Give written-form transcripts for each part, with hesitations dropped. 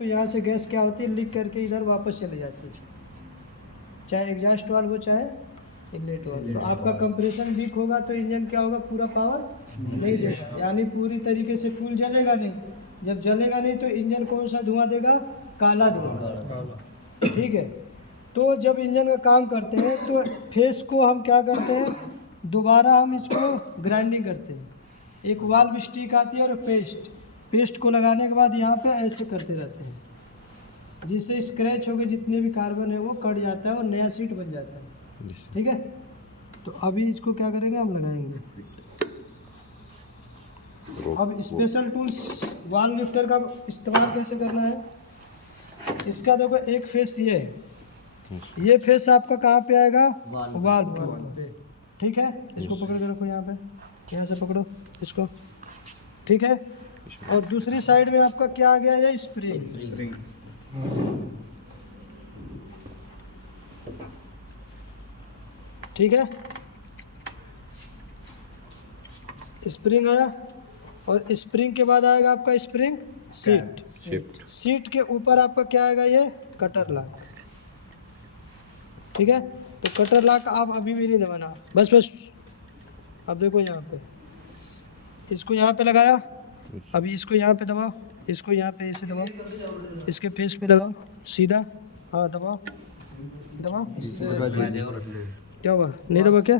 तो यहाँ से गैस क्या होती है, लीक करके इधर वापस चले जाती है, चाहे एग्जॉस्ट वाल्व हो चाहे इनलेट वाल्व। तो आपका कंप्रेशन वीक होगा तो इंजन क्या होगा, पूरा पावर नहीं देगा, यानी पूरी तरीके से फुल जलेगा नहीं। जब जलेगा नहीं तो इंजन कौन सा धुआं देगा, काला धुआं। ठीक है, तो जब इंजन का काम करते हैं तो फेस को हम क्या करते हैं, दोबारा हम इसको ग्राइंडिंग करते हैं। एक वाल्व स्टिक आती है और पेस्ट को लगाने के बाद यहाँ पे ऐसे करते रहते हैं, जिससे स्क्रैच हो गए जितने भी कार्बन है वो कट जाता है और नया सीट बन जाता है। ठीक है, तो अभी इसको क्या करेंगे, हम लगाएंगे। अब स्पेशल टूल्स वाल्व लिफ्टर का इस्तेमाल कैसे करना है, इसका देखो एक फेस ये है, ये फेस आपका कहाँ पे आएगा, वाल्व पे। ठीक है, इसको पकड़ के रखो यहाँ पे, यहाँ से पकड़ो इसको। ठीक है, और दूसरी साइड में आपका क्या आ गया, ये स्प्रिंग। ठीक है, स्प्रिंग आया, और स्प्रिंग के बाद आएगा आपका स्प्रिंग सीट के ऊपर आपका क्या आएगा, ये कटर लॉक। ठीक है, तो कटर लॉक आप अभी भी नहीं दबाना, बस। अब देखो यहाँ पे, इसको यहाँ पे लगाया, अभी इसको यहाँ पे दबाओ, इसको यहाँ पे ऐसे दबाओ, इसके फेस पे लगाओ सीधा, हाँ दबाओ। क्या हुआ, नहीं दबा क्या?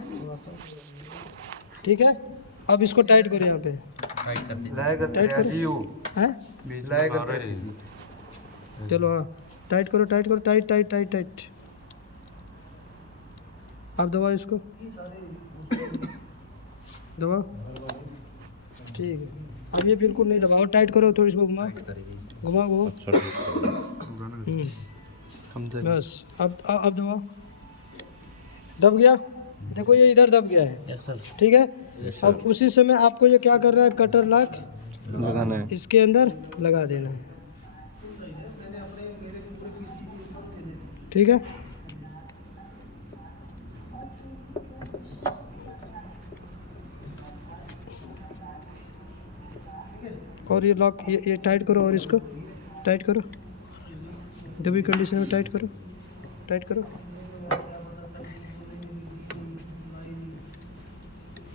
ठीक है, अब इसको टाइट करो, यहाँ पे टाइट करो, हैं? चलो हाँ, टाइट करो, टाइट। आप दबाओ इसको, दबाओ। ठीक है, अब ये बिल्कुल नहीं दबाओ, टाइट करो, थोड़ी इसको घुमाओ। बस, अब दबाओ, दब गया, देखो ये इधर दब गया है। ठीक है, अब उसी समय आपको ये क्या करना है, कटर लॉक लगाना है, इसके अंदर लगा देना है। ठीक है, और ये लॉक ये टाइट करो, और इसको टाइट करो, दबी कंडीशन में टाइट करो।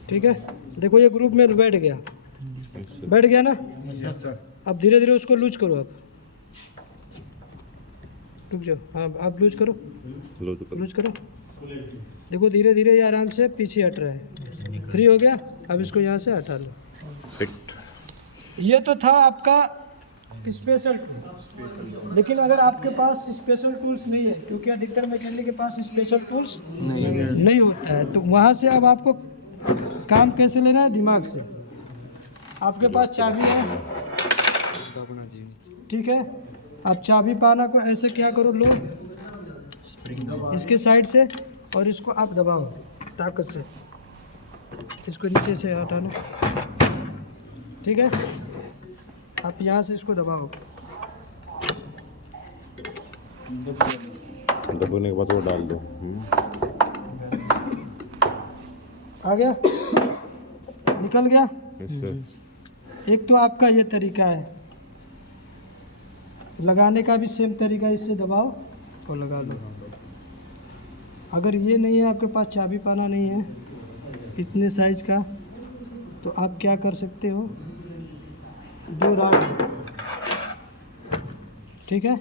ठीक है, देखो ये ग्रुप में बैठ गया ना। अब धीरे धीरे उसको लूज करो, आप रुक जाओ, हाँ आप लूज करो। देखो धीरे धीरे ये आराम से पीछे हट रहा है, फ्री हो गया। अब इसको यहाँ से हटा लो। ये तो था आपका स्पेशल टूल, लेकिन अगर आपके पास स्पेशल टूल्स नहीं है, क्योंकि अधिकतर मैकेनिक के पास स्पेशल टूल्स नहीं होता है, तो वहाँ से अब आपको काम कैसे लेना है, दिमाग से। आपके पास चाबी है, ठीक है, आप चाबी पाना को ऐसे क्या करो, लो इसके साइड से, और इसको आप दबाओ ताकत से, इसको नीचे से हटा लो। ठीक है, आप यहाँ से इसको दबाओ, दबाने के बाद वो डाल दो। आ गया, निकल गया। एक तो आपका ये तरीका है, लगाने का भी सेम तरीका, इससे दबाओ और लगा लो। अगर ये नहीं है आपके पास, चाबी पाना नहीं है इतने साइज का, तो आप क्या कर सकते हो, 2 राड, ठीक है,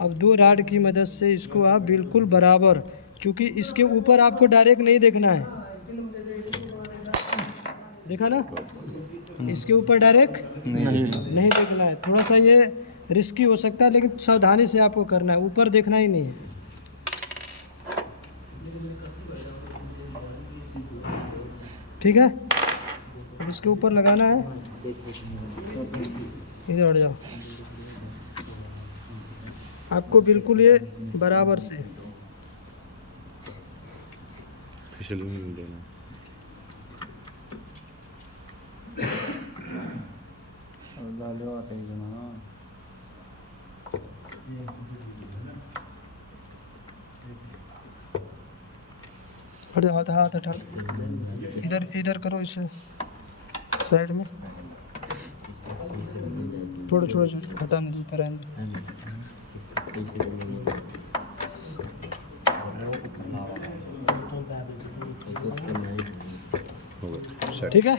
अब 2 राड की मदद से इसको आप बिल्कुल बराबर, क्योंकि इसके ऊपर आपको डायरेक्ट नहीं देखना है, देखा ना, इसके ऊपर डायरेक्ट नहीं देखना है। थोड़ा सा ये रिस्की हो सकता है, लेकिन सावधानी से आपको करना है, ऊपर देखना ही नहीं है। ठीक है, अब इसके ऊपर लगाना है, इधर हट जाओ, आपको बिल्कुल ये बराबर से हट जाओ, हाथ हटा, इधर करो, इसे साइड में। थोड़ा थोड़ा हटाने दो, ऊपर आने दो। ठीक है,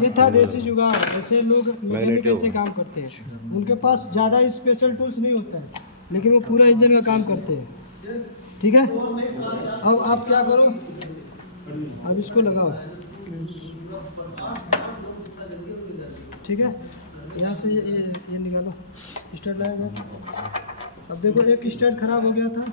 ये था देसी जुगाड़। ऐसे लोग मैकेनिक ऐसे काम करते हैं, उनके पास ज़्यादा स्पेशल टूल्स नहीं होता है, लेकिन वो पूरा इंजन का काम करते हैं। ठीक है, अब आप क्या करो, अब इसको लगाओ। ठीक है, यहाँ से ये निकालो, स्टार्ट लगाएगा। अब देखो एक स्टार्ट खराब हो गया था,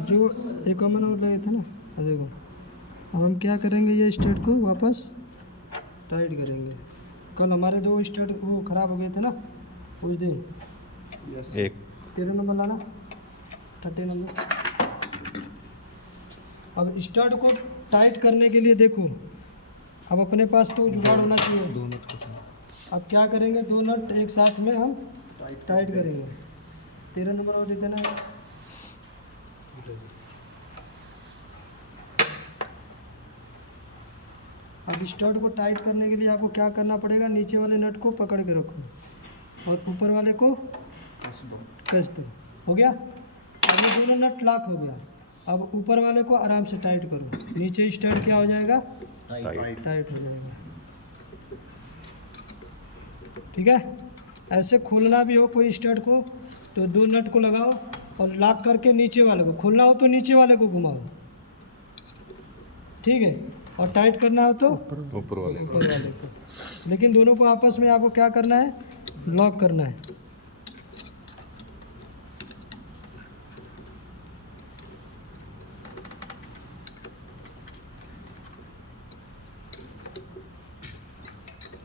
जो एक अमन और लगे थे ना। अब देखो, अब हम क्या करेंगे, ये स्टार्ट को वापस टाइट करेंगे। कल हमारे 2 स्टार्ट वो ख़राब हो गए थे ना उस दिन। एक 13 नंबर लाना, 30 नंबर। अब स्टार्ट को टाइट करने के लिए देखो, अब अपने पास तो जुगाड़ होना चाहिए। 2 नट के साथ अब क्या करेंगे, 2 नट एक साथ में हम टाइट करेंगे। 13 नंबर और दे देना। अब स्टड को टाइट करने के लिए आपको क्या करना पड़ेगा, नीचे वाले नट को पकड़ के रखो और ऊपर वाले को कस दो। हो गया, अब ये दोनों नट लॉक हो गया। अब ऊपर वाले को आराम से टाइट करो, नीचे स्टड क्या हो जाएगा, टाइट हो जाएगा। ठीक है, ऐसे खोलना भी हो कोई स्टड को तो 2 नट को लगाओ और लॉक करके नीचे वाले को खोलना हो तो नीचे वाले को घुमाओ। ठीक है, और टाइट करना हो तो ऊपर वाले को। लेकिन दोनों को आपस में आपको क्या करना है, लॉक करना है।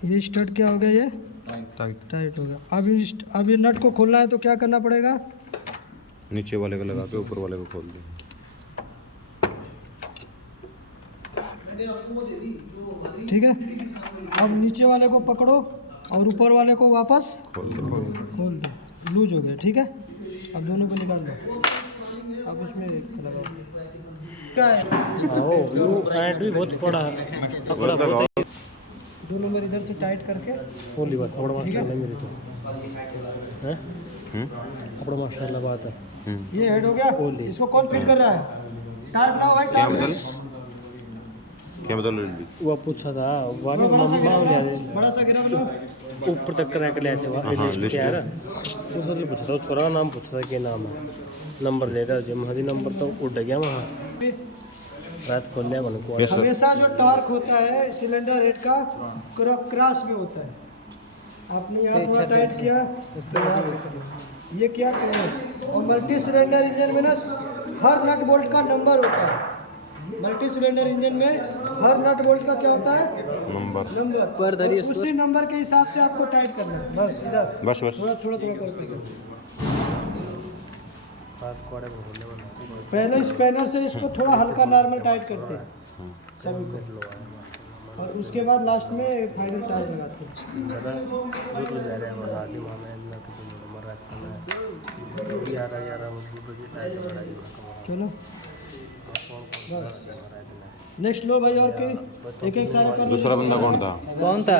ये स्टड क्या हो गया, ये टाइट हो गया। अब ये नट को खोलना है तो क्या करना पड़ेगा, नीचे वाले को लगा के ऊपर वाले को खोल दो। ठीक है, अब नीचे वाले को पकड़ो और ऊपर वाले को वापस खोल दो। लूज हो गया। ठीक है, अब दोनों को निकाल दो। अब उसमें लगाओ। क्या है, भी बहुत बड़ा है। 2 नंबर इधर से टाइट करके होली बात अपना मास्टर नहीं मेरी तो हैं अपना मास्टर बात है। ये हेड हो गया। इसको कौन फिट कर रहा है, टाइट ना हो भाई। क्या बदल वो पूछा था वाले बड़ा सा गिरा लो ऊपर तक क्रैक ले थे वहां लिस्ट यार। उसने तो पूछा था, छोरा का नाम पूछा था क्या नाम है, नंबर ले रहा जो महदी नंबर तो उड़ गया वहां। रात खोल लिया मन को। हमेशा जो टॉर्क होता है सिलेंडर हेड का क्रॉस में होता है। आपने यहाँ थोड़ा टाइट किया, ये क्या करें। और मल्टी सिलेंडर इंजन में ना हर नट बोल्ट का नंबर होता है। मल्टी सिलेंडर इंजन में हर नट बोल्ट का क्या होता है, नंबर पर धरिए। उसी नंबर के हिसाब से आपको टाइट करना है। बस इधर बस थोड़ा करके पहले स्पैनर से इसको थोड़ा हल्का नॉर्मल टाइट करते हैं सभी को, और उसके बाद लास्ट में फाइनल टाइट लगाते हैं। चलो बस नेक्स्ट लो भाई। और एक सारा कर लो। दूसरा बंदा कौन था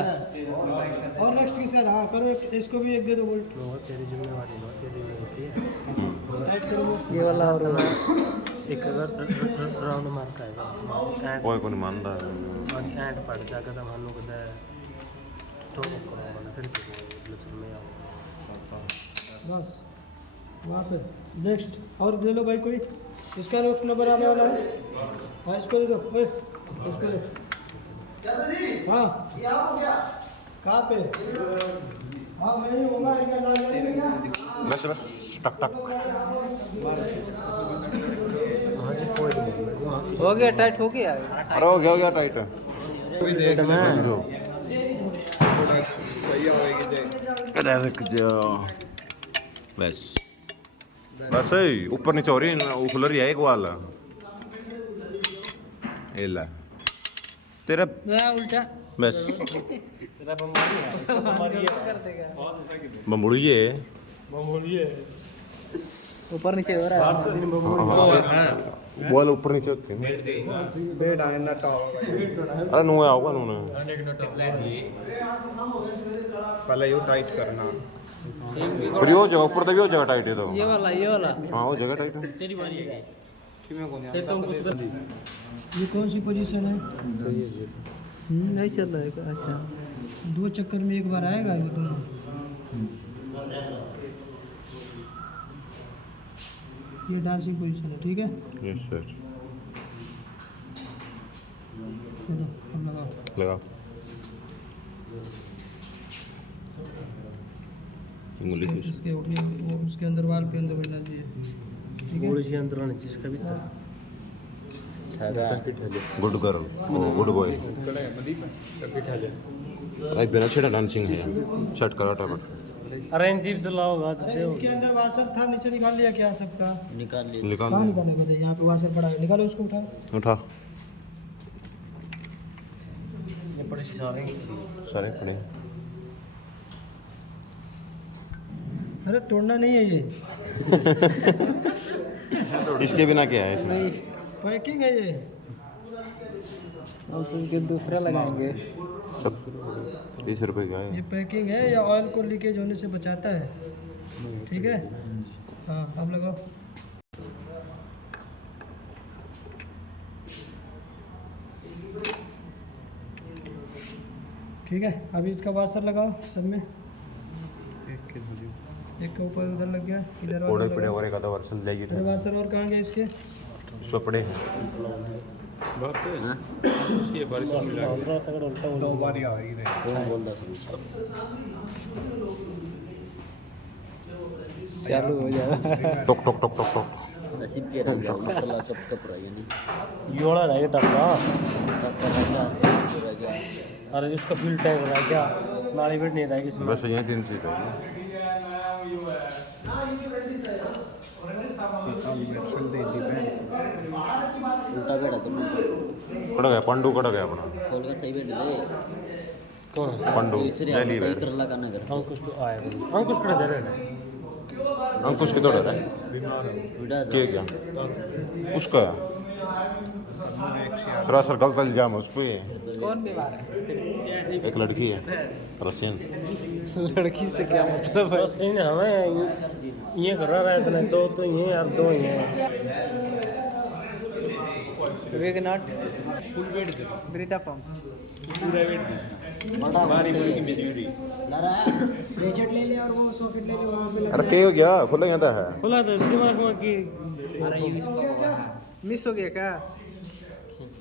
और नेक्स्ट किसका था, हाँ करो। इसको भी एक दे दो बोल्ट। तेरी जिम्मेवारी लो, तेरी होती है। टाइट करो ये वाला और एक राउंड मार का है कोई कौन मानदा आज एंड पड़ जाकर तो हम लोग दे तो करो फिर लचर में आओ बस वहाँ पे। नेक्स्ट और ले लो भाई कोई, इसका नंबर आने वाला है। हाँ इसको दे दो, इसको दे। हाँ कहाँ पे, हाँ मैं ही होगा बस टक हो गया टाइट हो गया। अरे हो गया टाइट रख जाओ बस ऊपर नीचे हो रही खुल रही है एक वाल तेरा उल्टा बस तेरा बम्बारी है, इसको बम्बारी है। कर देगा। बम्बुड़ी है। बम्बारी है। ऊपर नीचे हो रहा है। बॉल ऊपर नीचे होते हैं। बेड आने ना टॉप। अरे नु आओगा नु पहले यो टाइट करना। पर यो जगह ऊपर तभी हो जगह टाइट है तो ये वाला हाँ वो जगह टाइट है। तेरी बारी है। ये कौन सी पोजीशन है? नहीं चल रहा है। अच्छा 2 चक्कर में एक बार आएगा ये दोनों। ये डांसिंग पोजीशन है, ठीक है। यस सर चलो अब लगाओ। लगा उंगली से उसके अंदर वाल पे अंदर बैठना चाहिए, ठीक है। गोली से अंदर आने जिसका भी था। गुड गर्ल गुड बॉय भाई बिना छेड़ा डांसिंग है शर्ट कराटा बट अरे इंदीप तो लाओगा तो अरे इनके अंदर वाशर था, नीचे निकाल लिया क्या सबका? निकाल ले। निकाल कहाँ निकालेगा? दे यहाँ पे वाशर पड़ा है, निकालो उसको, उठा। उठा ये पड़े सारे सारे पड़े अरे तोड़ना नहीं है ये, इसके बिना क्या है इसमें पैकिंग है ये। उसके दूसरा लगाएंगे। सब 30 रुपए का ये है। पैकिंग है, या ऑयल को लीकेज होने से बचाता है, ठीक है। हाँ अब लगाओ। ठीक है, अभी इसका वाशर लगाओ सब में। एक के ऊपर उधर लग गया, इधर वाला कोड़े पड़े लगाओ। और एक आधा वर्सल जाएगी अरे वाशर और कहाँ गए इसके? उस पर पड़े हैं। दो बार आ ही रहे। चालू हो जाएगा। टोक टोक टोक टोक टोक नसीब के रंग है मतलब कब कब रही नहीं योड़ा रहेगा टक्का। रह गया अरे उसका फ्यूल टैंक रह गया, नाली बेट नहीं रहेगी इसमें। बस यहाँ 3 सीट है। उल्टा बेटा तुम कड़ गया पांडू कड़ गया अपना खोल का सही बेट ले कौन पांडू इसरे ले ली बैठ करला का नगर अंकुश को आया अंकुश कड़े दे रहे हैं। अंकुश के तोड़ रहा है विड़ा क्या क्या उसका सरासर गलत इल्जाम है उस पे। कौन बीमार है? एक लड़की है रशियन। लड़की से क्या मतलब है? बस इन हमें ये कर रहा है इतने दो तो ये यार दो ही हैं। वेगनाट ब्रीता पंप गैजेट ले ले और वो सॉकेट ले ले वहाँ पे अरे क्या हो गया खुला जाता है खुला तो दिमाग में कि मिस हो गया क्या?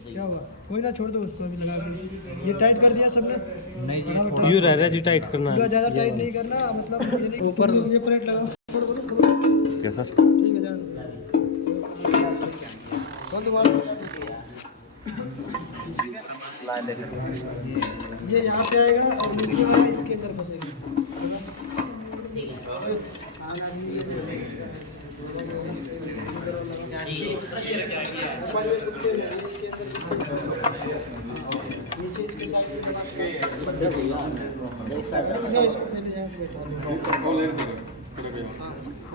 क्या हुआ? कोई ना, छोड़ दो उसको अभी लगा के। ये टाइट कर दिया सबने? नहीं यू रह रहा जी टाइट करना है। पूरा ज़्यादा टाइट नहीं करना, मतलब ये नहीं ऊपर ये प्लेट लगाओ। कैसा ठीक है जाओ। कौन तुम्हारा? ये यहाँ पे आएगा और नीचे वाला इसके अंदर फंसेगा। इसको पहले यहाँ से बैठा हो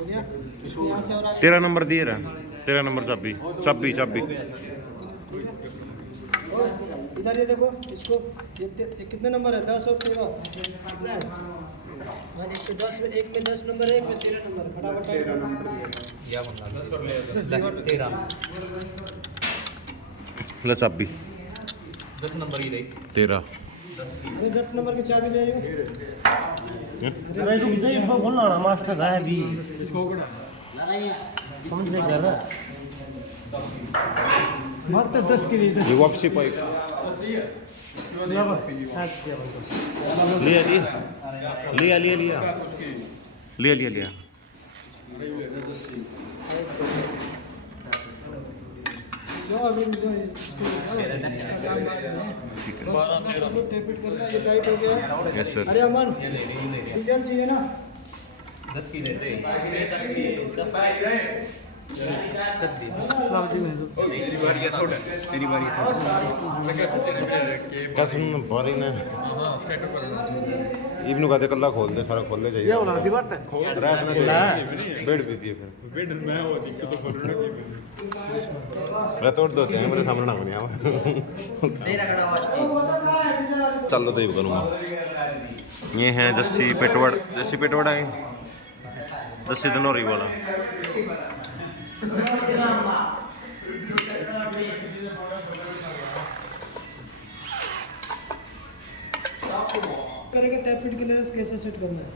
गया। इसको यहाँ से और आगे 13 नंबर दिए रहा 13 नंबर चाबी चाबी चाबी इधर ये देखो इसको, ये कितने नंबर है? 10 और 13 कितना है? हाँ, एक में 10 में 10 नंबर है, एक में 13 नंबर है। फटाफट 13 नंबर ले चाबी 10 नंबर ही रही 13 अरे 10 नंबर की चाबी ले आइयो। अरे रुक जाइए बोलना ना मास्टर है भी इसको समझ कर रहा मात्र 10 के लिए ये वापसी पाई लिया लिया लिया लिया लिया लिया लिया लिया जो अभी जो इसको इसका काम बाद में बस टेपिट करना। ये टाइट हो गया। यस सर अरे अमन डीजल चाहिए ना? 10 की लेते तेरी बारी है छोड़ तेरी बारी है कसम बारी ने हां स्टार्ट कर इब्नू कहते कल्ला खोल दे सारा खोल दे चाहिए बना दीवार तक रात में बेड भी दिए फिर बेड मैं वो दिक्कत तो बोल रहा मैं तोड़ देते हैं मेरे सामने ना बनिया चल तो ही करूँगा ये है जस्सी पेटवड़ है जस्सी धनौरी वाला करेंगे टैप फिट क्लियरेंस कैसे सेट करना है।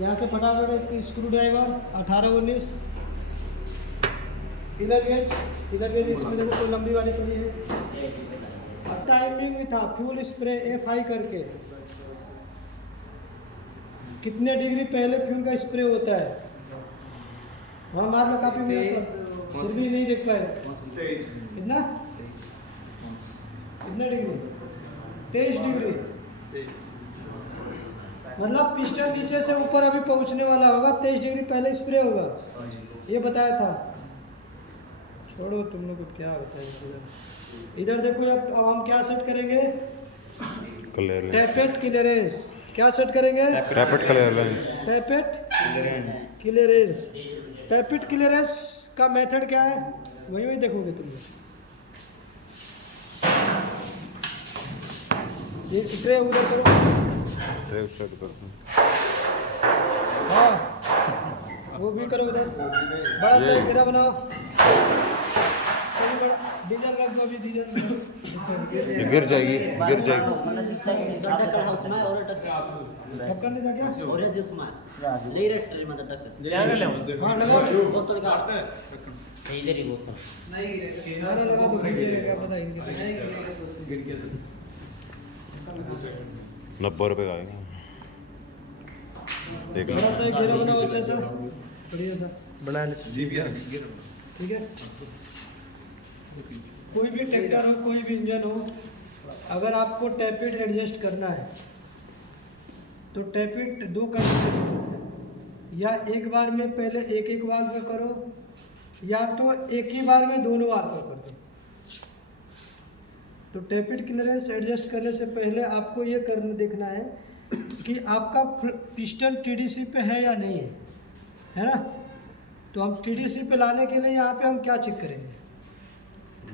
यहाँ से फटाफट एक स्क्रू ड्राइवर 18-19 इधर गेज इसमें देखो कोई लंबी वाली पड़ी है। अब टाइमिंग था फुल स्प्रे F5 करके कितने डिग्री पहले फ्यूल का स्प्रे होता है। वहाँ मारना काफी मिनट फिर भी नहीं देख पाए कितना डिग्री 23 डिग्री मतलब पिस्टन नीचे से ऊपर अभी पहुंचने वाला होगा 23 डिग्री पहले स्प्रे होगा ये बताया था। छोड़ो तुम लोग को क्या बताया इधर देखो अब हम क्या सेट करेंगे टैपेट क्लियरेंस क्या सेट करेंगे टैपेट क्लियरेंस का मेथड क्या है वही देखोगे तुम लोग। ये स्प्रे उधर करो हाँ वो भी करो उधर बड़ा सा घेरा बनाओ सभी बड़ा डीजल रख दो अभी डीजल गिर जाएगी ढक्कन नहीं था क्या और ये जिसमें ले रहे मत टक्कर हाँ लगाओ बोतल का इधर ही बोतल गाना लगा दो नीचे क्या पता इनके 90 रुपये का आएगा देख लो बड़ा सा घेरा बनाओ अच्छा सा बढ़िया सा बना ले ठीक है। कोई भी ट्रैक्टर हो कोई भी इंजन हो अगर आपको टैपिट एडजस्ट करना है तो टैपिट दो कंडीशन में होता है या एक बार में पहले एक बार का करो या तो एक ही बार में दोनों बार का कर दो। तो टैपिट क्लियरेंस एडजस्ट करने से पहले आपको ये करना देखना है कि आपका पिस्टन टीडीसी पे है या नहीं है ना। तो हम टीडीसी पे लाने के लिए यहाँ पे हम क्या चेक करेंगे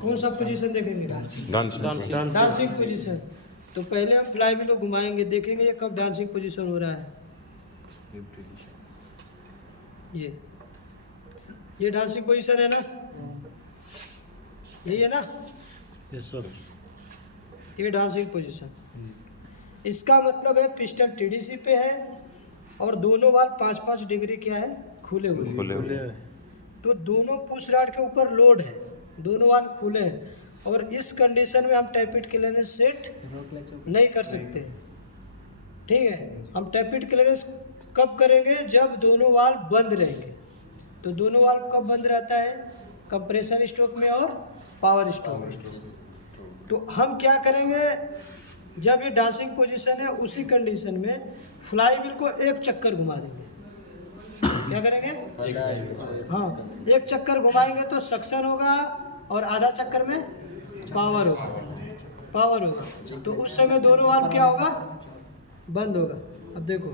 कौन सा पोजीशन देखेंगे डांसिंग पोजीशन। तो पहले हम फ्लाई व्हील को घुमाएंगे देखेंगे ये कब डांसिंग पोजीशन हो रहा है। ये डांसिंग पोजीशन है ना यही है ना ये डांसिंग पोजीशन। इसका मतलब है पिस्टन टीडीसी पे है और दोनों बार 5-5 डिग्री क्या है खुले हुए तो दोनों पुश रॉड के ऊपर लोड है दोनों बार खुले हैं और इस कंडीशन में हम टैपिट क्लियरेंस सेट नहीं कर सकते ठीक है। हम टैपिट क्लियरेंस कब करेंगे जब दोनों वाल्व बंद रहेंगे। तो दोनों वाल्व कब बंद रहता है कंप्रेशन स्ट्रोक में और पावर स्ट्रोक में। तो हम क्या करेंगे जब ये डांसिंग पोजीशन है उसी कंडीशन में फ्लाई व्हील को एक चक्कर घुमा देंगे। क्या करेंगे हाँ एक चक्कर घुमाएंगे तो सक्शन होगा और आधा चक्कर में पावर होगा तो उस समय दोनों वाल्व क्या होगा बंद होगा। अब देखो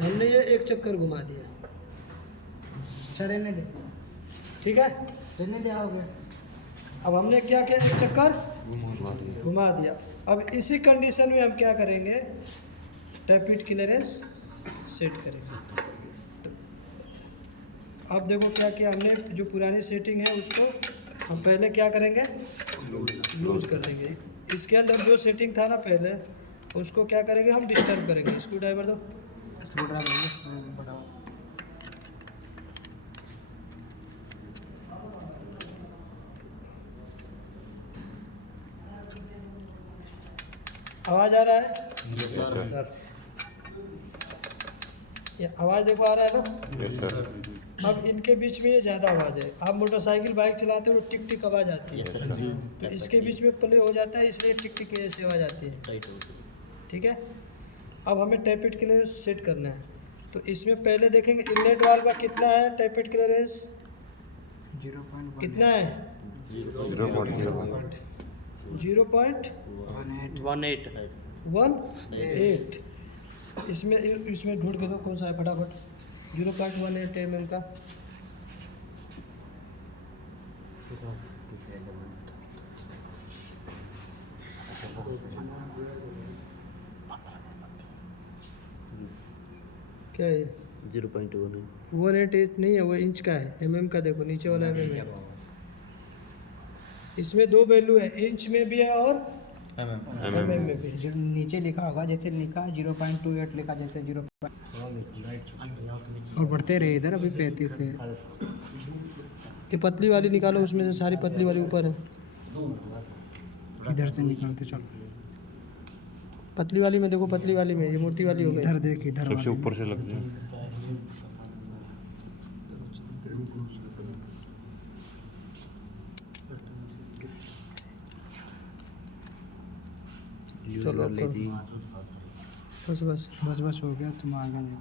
हमने ये एक चक्कर घुमा दिया रहने दे ठीक है रहने दे आओगे। अब हमने क्या किया एक चक्कर घुमा दिया। अब इसी कंडीशन में हम क्या करेंगे टैपिट क्लियरेंस सेट करेंगे। तो अब देखो क्या किया हमने जो पुरानी सेटिंग है उसको हम पहले क्या करेंगे लूज कर देंगे। इसके अंदर जो सेटिंग था ना पहले उसको क्या करेंगे हम डिस्टर्ब करेंगे। स्क्रू ड्राइवर दो आवाज़ आ रहा है सर ये आवाज़ देखो आ रहा है ना। अब इनके बीच में ये ज़्यादा आवाज़ है। आप मोटरसाइकिल बाइक चलाते हो तो टिक टिक आवाज़ आती है तो इसके बीच में प्ले हो जाता है इसलिए टिक टिक ऐसी आवाज़ आती है ठीक है। अब हमें टैपिट क्लियरेंस सेट करना है तो इसमें पहले देखेंगे इनलेट वाल्व का कितना है टैपेट क्लियरेंस, 0.1 कितना है 0.18। इसमें ढूंढ के दो कौन सा है फटाफट। 0.18 mm का क्या है 0.18 नहीं है, वो इंच का है, mm का देखो नीचे वाला mm है। इसमें दो वैल्यू है, इंच में भी है और mm में भी। जो नीचे लिखा होगा, जैसे लिखा 0.28 लिखा, जैसे 0 और बढ़ते रहे इधर, अभी 35 है। ये पतली वाली निकालो, उसमें से सारी पतली वाली ऊपर है। इधर से निकालते चलो, पतली वाली में देखो, पतली वाली में, ये मोटी वाली हो गई। इधर देख, इधर सबसे ऊपर से लग जाए। चलो बस बस बस बस हो गया, तुम आगे देखो।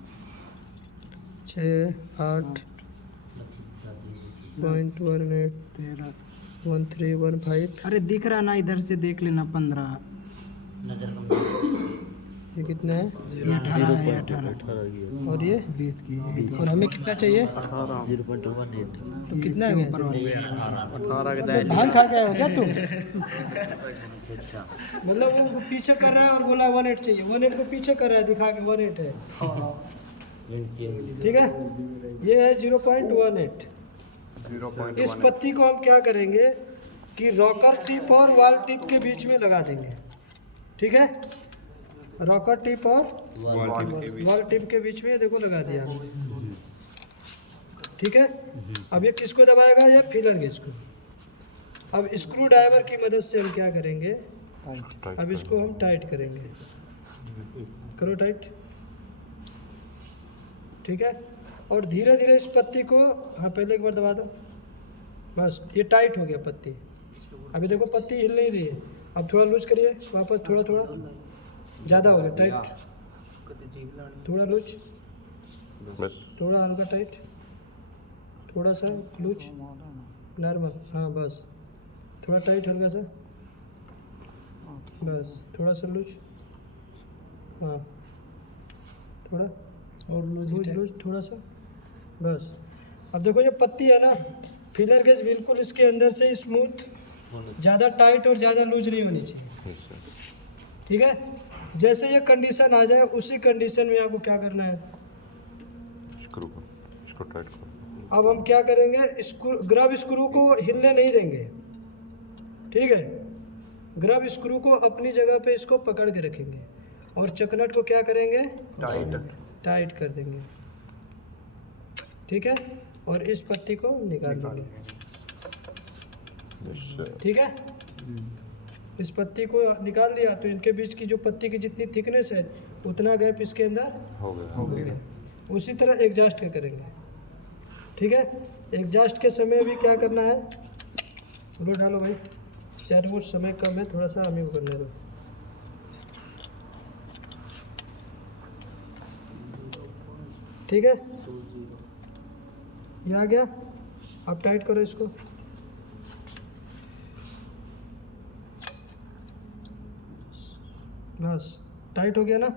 6.8.18 13 1315। अरे दिख रहा ना, इधर से देख लेना। 15 ये कितना है 18 है, 18 और ये 20 की है। और हमें कितना चाहिए 0.18 तो कितना है ऊपर वाली धान खा के आए हो क्या तुम? मतलब वो पीछे कर रहा है और बोला 18 चाहिए, 18 को पीछे कर रहा है दिखा के 18 है। ठीक है, ये है 0.18। इस पत्ती को हम क्या करेंगे कि रॉकर टिप और वाल टिप के बीच में लगा देंगे। ठीक है, रॉकर टिप और वाल टिप के बीच में देखो लगा दिया। ठीक है, अब ये किसको दबाएगा, ये फीलर गेज को। अब स्क्रू ड्राइवर की मदद से हम क्या करेंगे, अब इसको हम टाइट करेंगे। करो टाइट। ठीक है, और धीरे धीरे इस पत्ती को, हाँ पहले एक बार दबा दो, बस ये टाइट हो गया पत्ती। अभी देखो पत्ती हिल नहीं रही है। अब थोड़ा लूज करिए वापस, थोड़ा थोड़ा ज़्यादा हो गया टाइट, थोड़ा लूज, थोड़ा हल्का टाइट, थोड़ा सा लूज, नॉर्मल, हाँ बस थोड़ा टाइट हल्का सा, बस थोड़ा सा लूज, हाँ थोड़ा और लूज लूज थोड़ा सा, बस। अब देखो ये पत्ती है ना, फिलर गेज बिल्कुल इसके अंदर से स्मूथ, ज़्यादा टाइट और ज़्यादा लूज नहीं होनी चाहिए। ठीक है, जैसे ये कंडीशन आ जाए उसी कंडीशन में आपको क्या करना है, इसको टाइट करो। अब हम क्या करेंगे, ग्रब स्क्रू को हिलने नहीं देंगे। ठीक है, ग्रब स्क्रू को अपनी जगह पे इसको पकड़ के रखेंगे और चकनट को क्या करेंगे, टाइट कर देंगे। ठीक है, और इस पत्ती को निकाल देंगे। ठीक है, इस पत्ती को निकाल दिया तो इनके बीच की जो पत्ती की जितनी थिकनेस है उतना गैप इसके अंदर हो गया। उसी तरह एग्जॉस्ट का करेंगे। ठीक है, एग्जॉस्ट के समय भी क्या करना है, लो डालो भाई, चार वो समय कम है, थोड़ा सा हमें वो करने दो। ठीक है, ये आ गया। अब टाइट करो इसको, बस टाइट हो गया ना।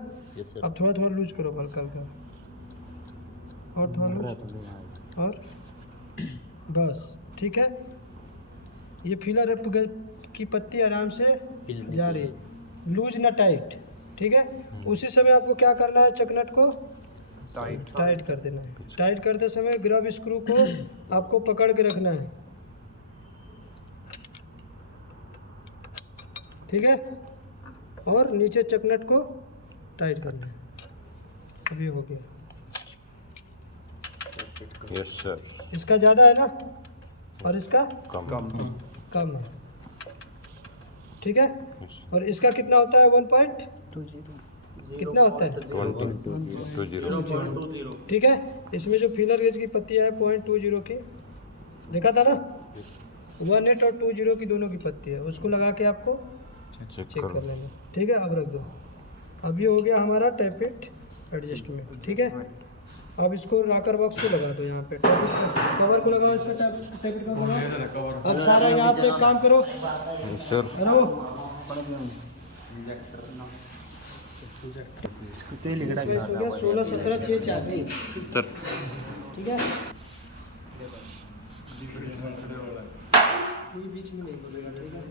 अब थोड़ा थोड़ा लूज करो, हल्का हल्का, और थोड़ा लूज, और बस। ठीक है, ये फिलर की पत्ती आराम से जा रही है, लूज ना टाइट। ठीक है, उसी समय आपको क्या करना है, चकनट को टाइट कर देना है। टाइट करते समय ग्रब स्क्रू को आपको पकड़ के रखना है। ठीक है, और नीचे चकनट को टाइट करना है। अभी हो गया। Yes sir. इसका ज़्यादा है ना और इसका कम है। ठीक है, और इसका कितना होता है, 1.20 कितना होता है 20. ठीक है, इसमें जो फीलर गेज की पत्ती है 0.20 की, देखा था ना, 18 और 20 की दोनों की पत्ती है, उसको लगा के आपको चेक कर लेना। ठीक है, अब रख दो। अब ये हो गया हमारा टैपेट एडजस्टमेंट। ठीक है, अब इसको रॉकर बॉक्स को लगा दो यहाँ पे, कवर को लगाओ, इसका टैबलेट कवर लगाओ। अब सारा यहाँ पे एक काम करो, सर करो इसमें हो गया 16 17 6 चाबी, सर ठीक है। कोई बीच में नहीं बोलेगा, ठीक है।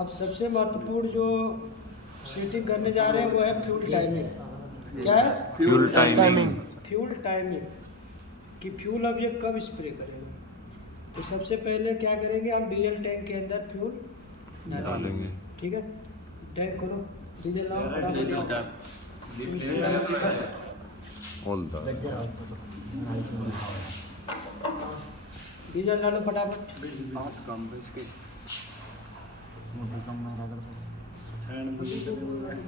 अब सबसे महत्वपूर्ण जो सेटिंग करने जा रहे हैं वो है फ्यूल टाइमिंग। क्या है? Fuel timing. फ्यूल टाइमिंग कि फ्यूल अब ये कब स्प्रे करेगा। तो सबसे पहले क्या करेंगे, हम डीजल टैंक के अंदर फ्यूल डालेंगे, ठीक है। टैंक खोलो, डीजल लाओ, ऑल द डीजल डालो फटाफट।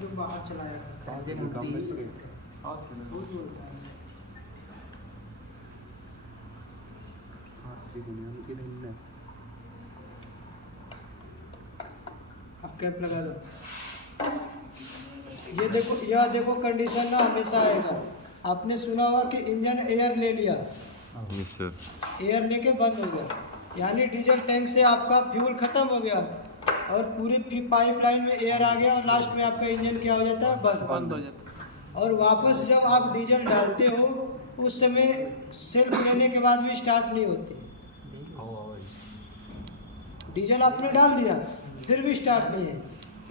जो बाहर चलाएगा अब कैप लगा दो। ये देखो, यह देखो कंडीशन ना हमेशा आएगा। आपने सुना होगा कि इंजन एयर ले लिया, यस सर, एयर लेके बंद हो गया, यानी डीजल टैंक से आपका फ्यूल खत्म हो गया और पूरी पाइपलाइन में एयर आ गया और लास्ट में आपका इंजन क्या हो जाता है, बंद हो जाता है। और वापस जब आप डीजल डालते हो उस समय सेल्फ लेने के बाद भी स्टार्ट नहीं होती। डीजल आपने डाल दिया फिर भी स्टार्ट नहीं है,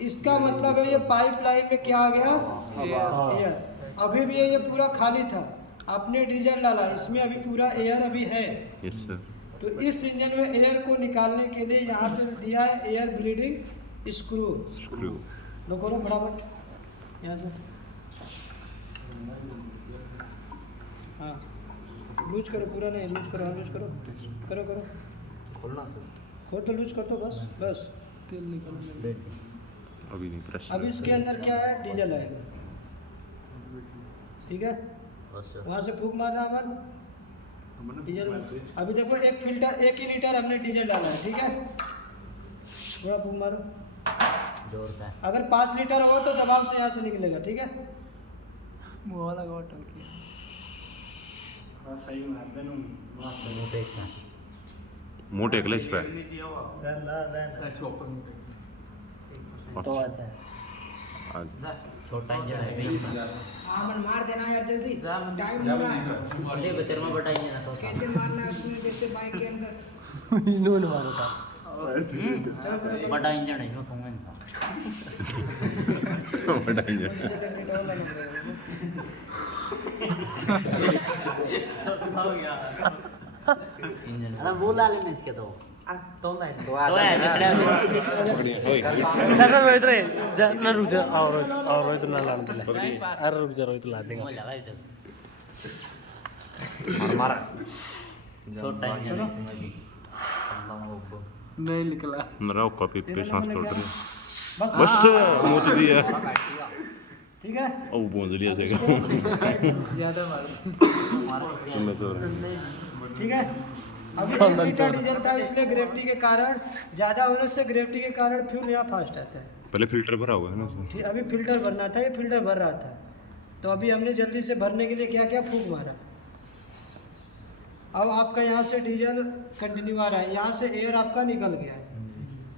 इसका मतलब है ये पाइपलाइन में क्या आ गया, एयर। अभी भी ये पूरा खाली था, आपने डीजल डाला, इसमें अभी पूरा एयर अभी है। Yes sir. तो इस इंजन में एयर को निकालने के लिए यहाँ पे दिया है एयर ब्लीडिंग स्क्रू। लो करो फटाफट यहाँ से, हाँ लूज करो, पूरा नहीं लूज करो, हाँ लूज करो, करो करो, खोल तो लूज कर दो, बस बस तेल निकल। अभी नहीं प्रेस। अब इसके अंदर क्या है, डीजल आएगा, ठीक है। वहाँ से फूंक मारना हमारा डीजल। अभी देखो एक फिल्टर, 1 ही लीटर हमने डीजल डाला है, ठीक है। थोड़ा फूंक मारो, अगर 5 लीटर हो तो दबाव से यहाँ से निकलेगा, ठीक है। मोटे क्लच पे तो अच्छा है। छोटा इंजन है भाई, आमन मार देना यार जल्दी, टाइम हो रहा है। बोले बतेर में बटा इंजन है तो कैसे मारना है उसमें, जैसे बाइक के अंदर इन्होंने मारा था। बड़ा इंजन है इसमें कहूँगा बड़ा इंजन। इंजन अरे वो ला लेना इसके तो चल रोहित रे, ना रुक जा, और रोहित ना लाने दे, अरे रुक जा रोहित ला देगा। छोटा इंजन नहीं निकला मेरा कॉपी पे सांस पड़ रही बस बस मोत दिया ठीक है। ओ बोंद लिया से ज्यादा चलो तो ठीक है। अभी 1 लीटर डीजल था, इसलिए ग्रेविटी के कारण ज़्यादा होने से ग्रेविटी के कारण फ्यूल यहाँ फास्ट आता है। पहले फिल्टर भरा हुआ है ना सर। ठीक, अभी फिल्टर भरना था, ये फिल्टर भर रहा था, तो अभी हमने जल्दी से भरने के लिए क्या किया, फूंक मारा। अब आपका यहाँ से डीजल कंटिन्यू आ रहा है, यहाँ से एयर आपका निकल गया है।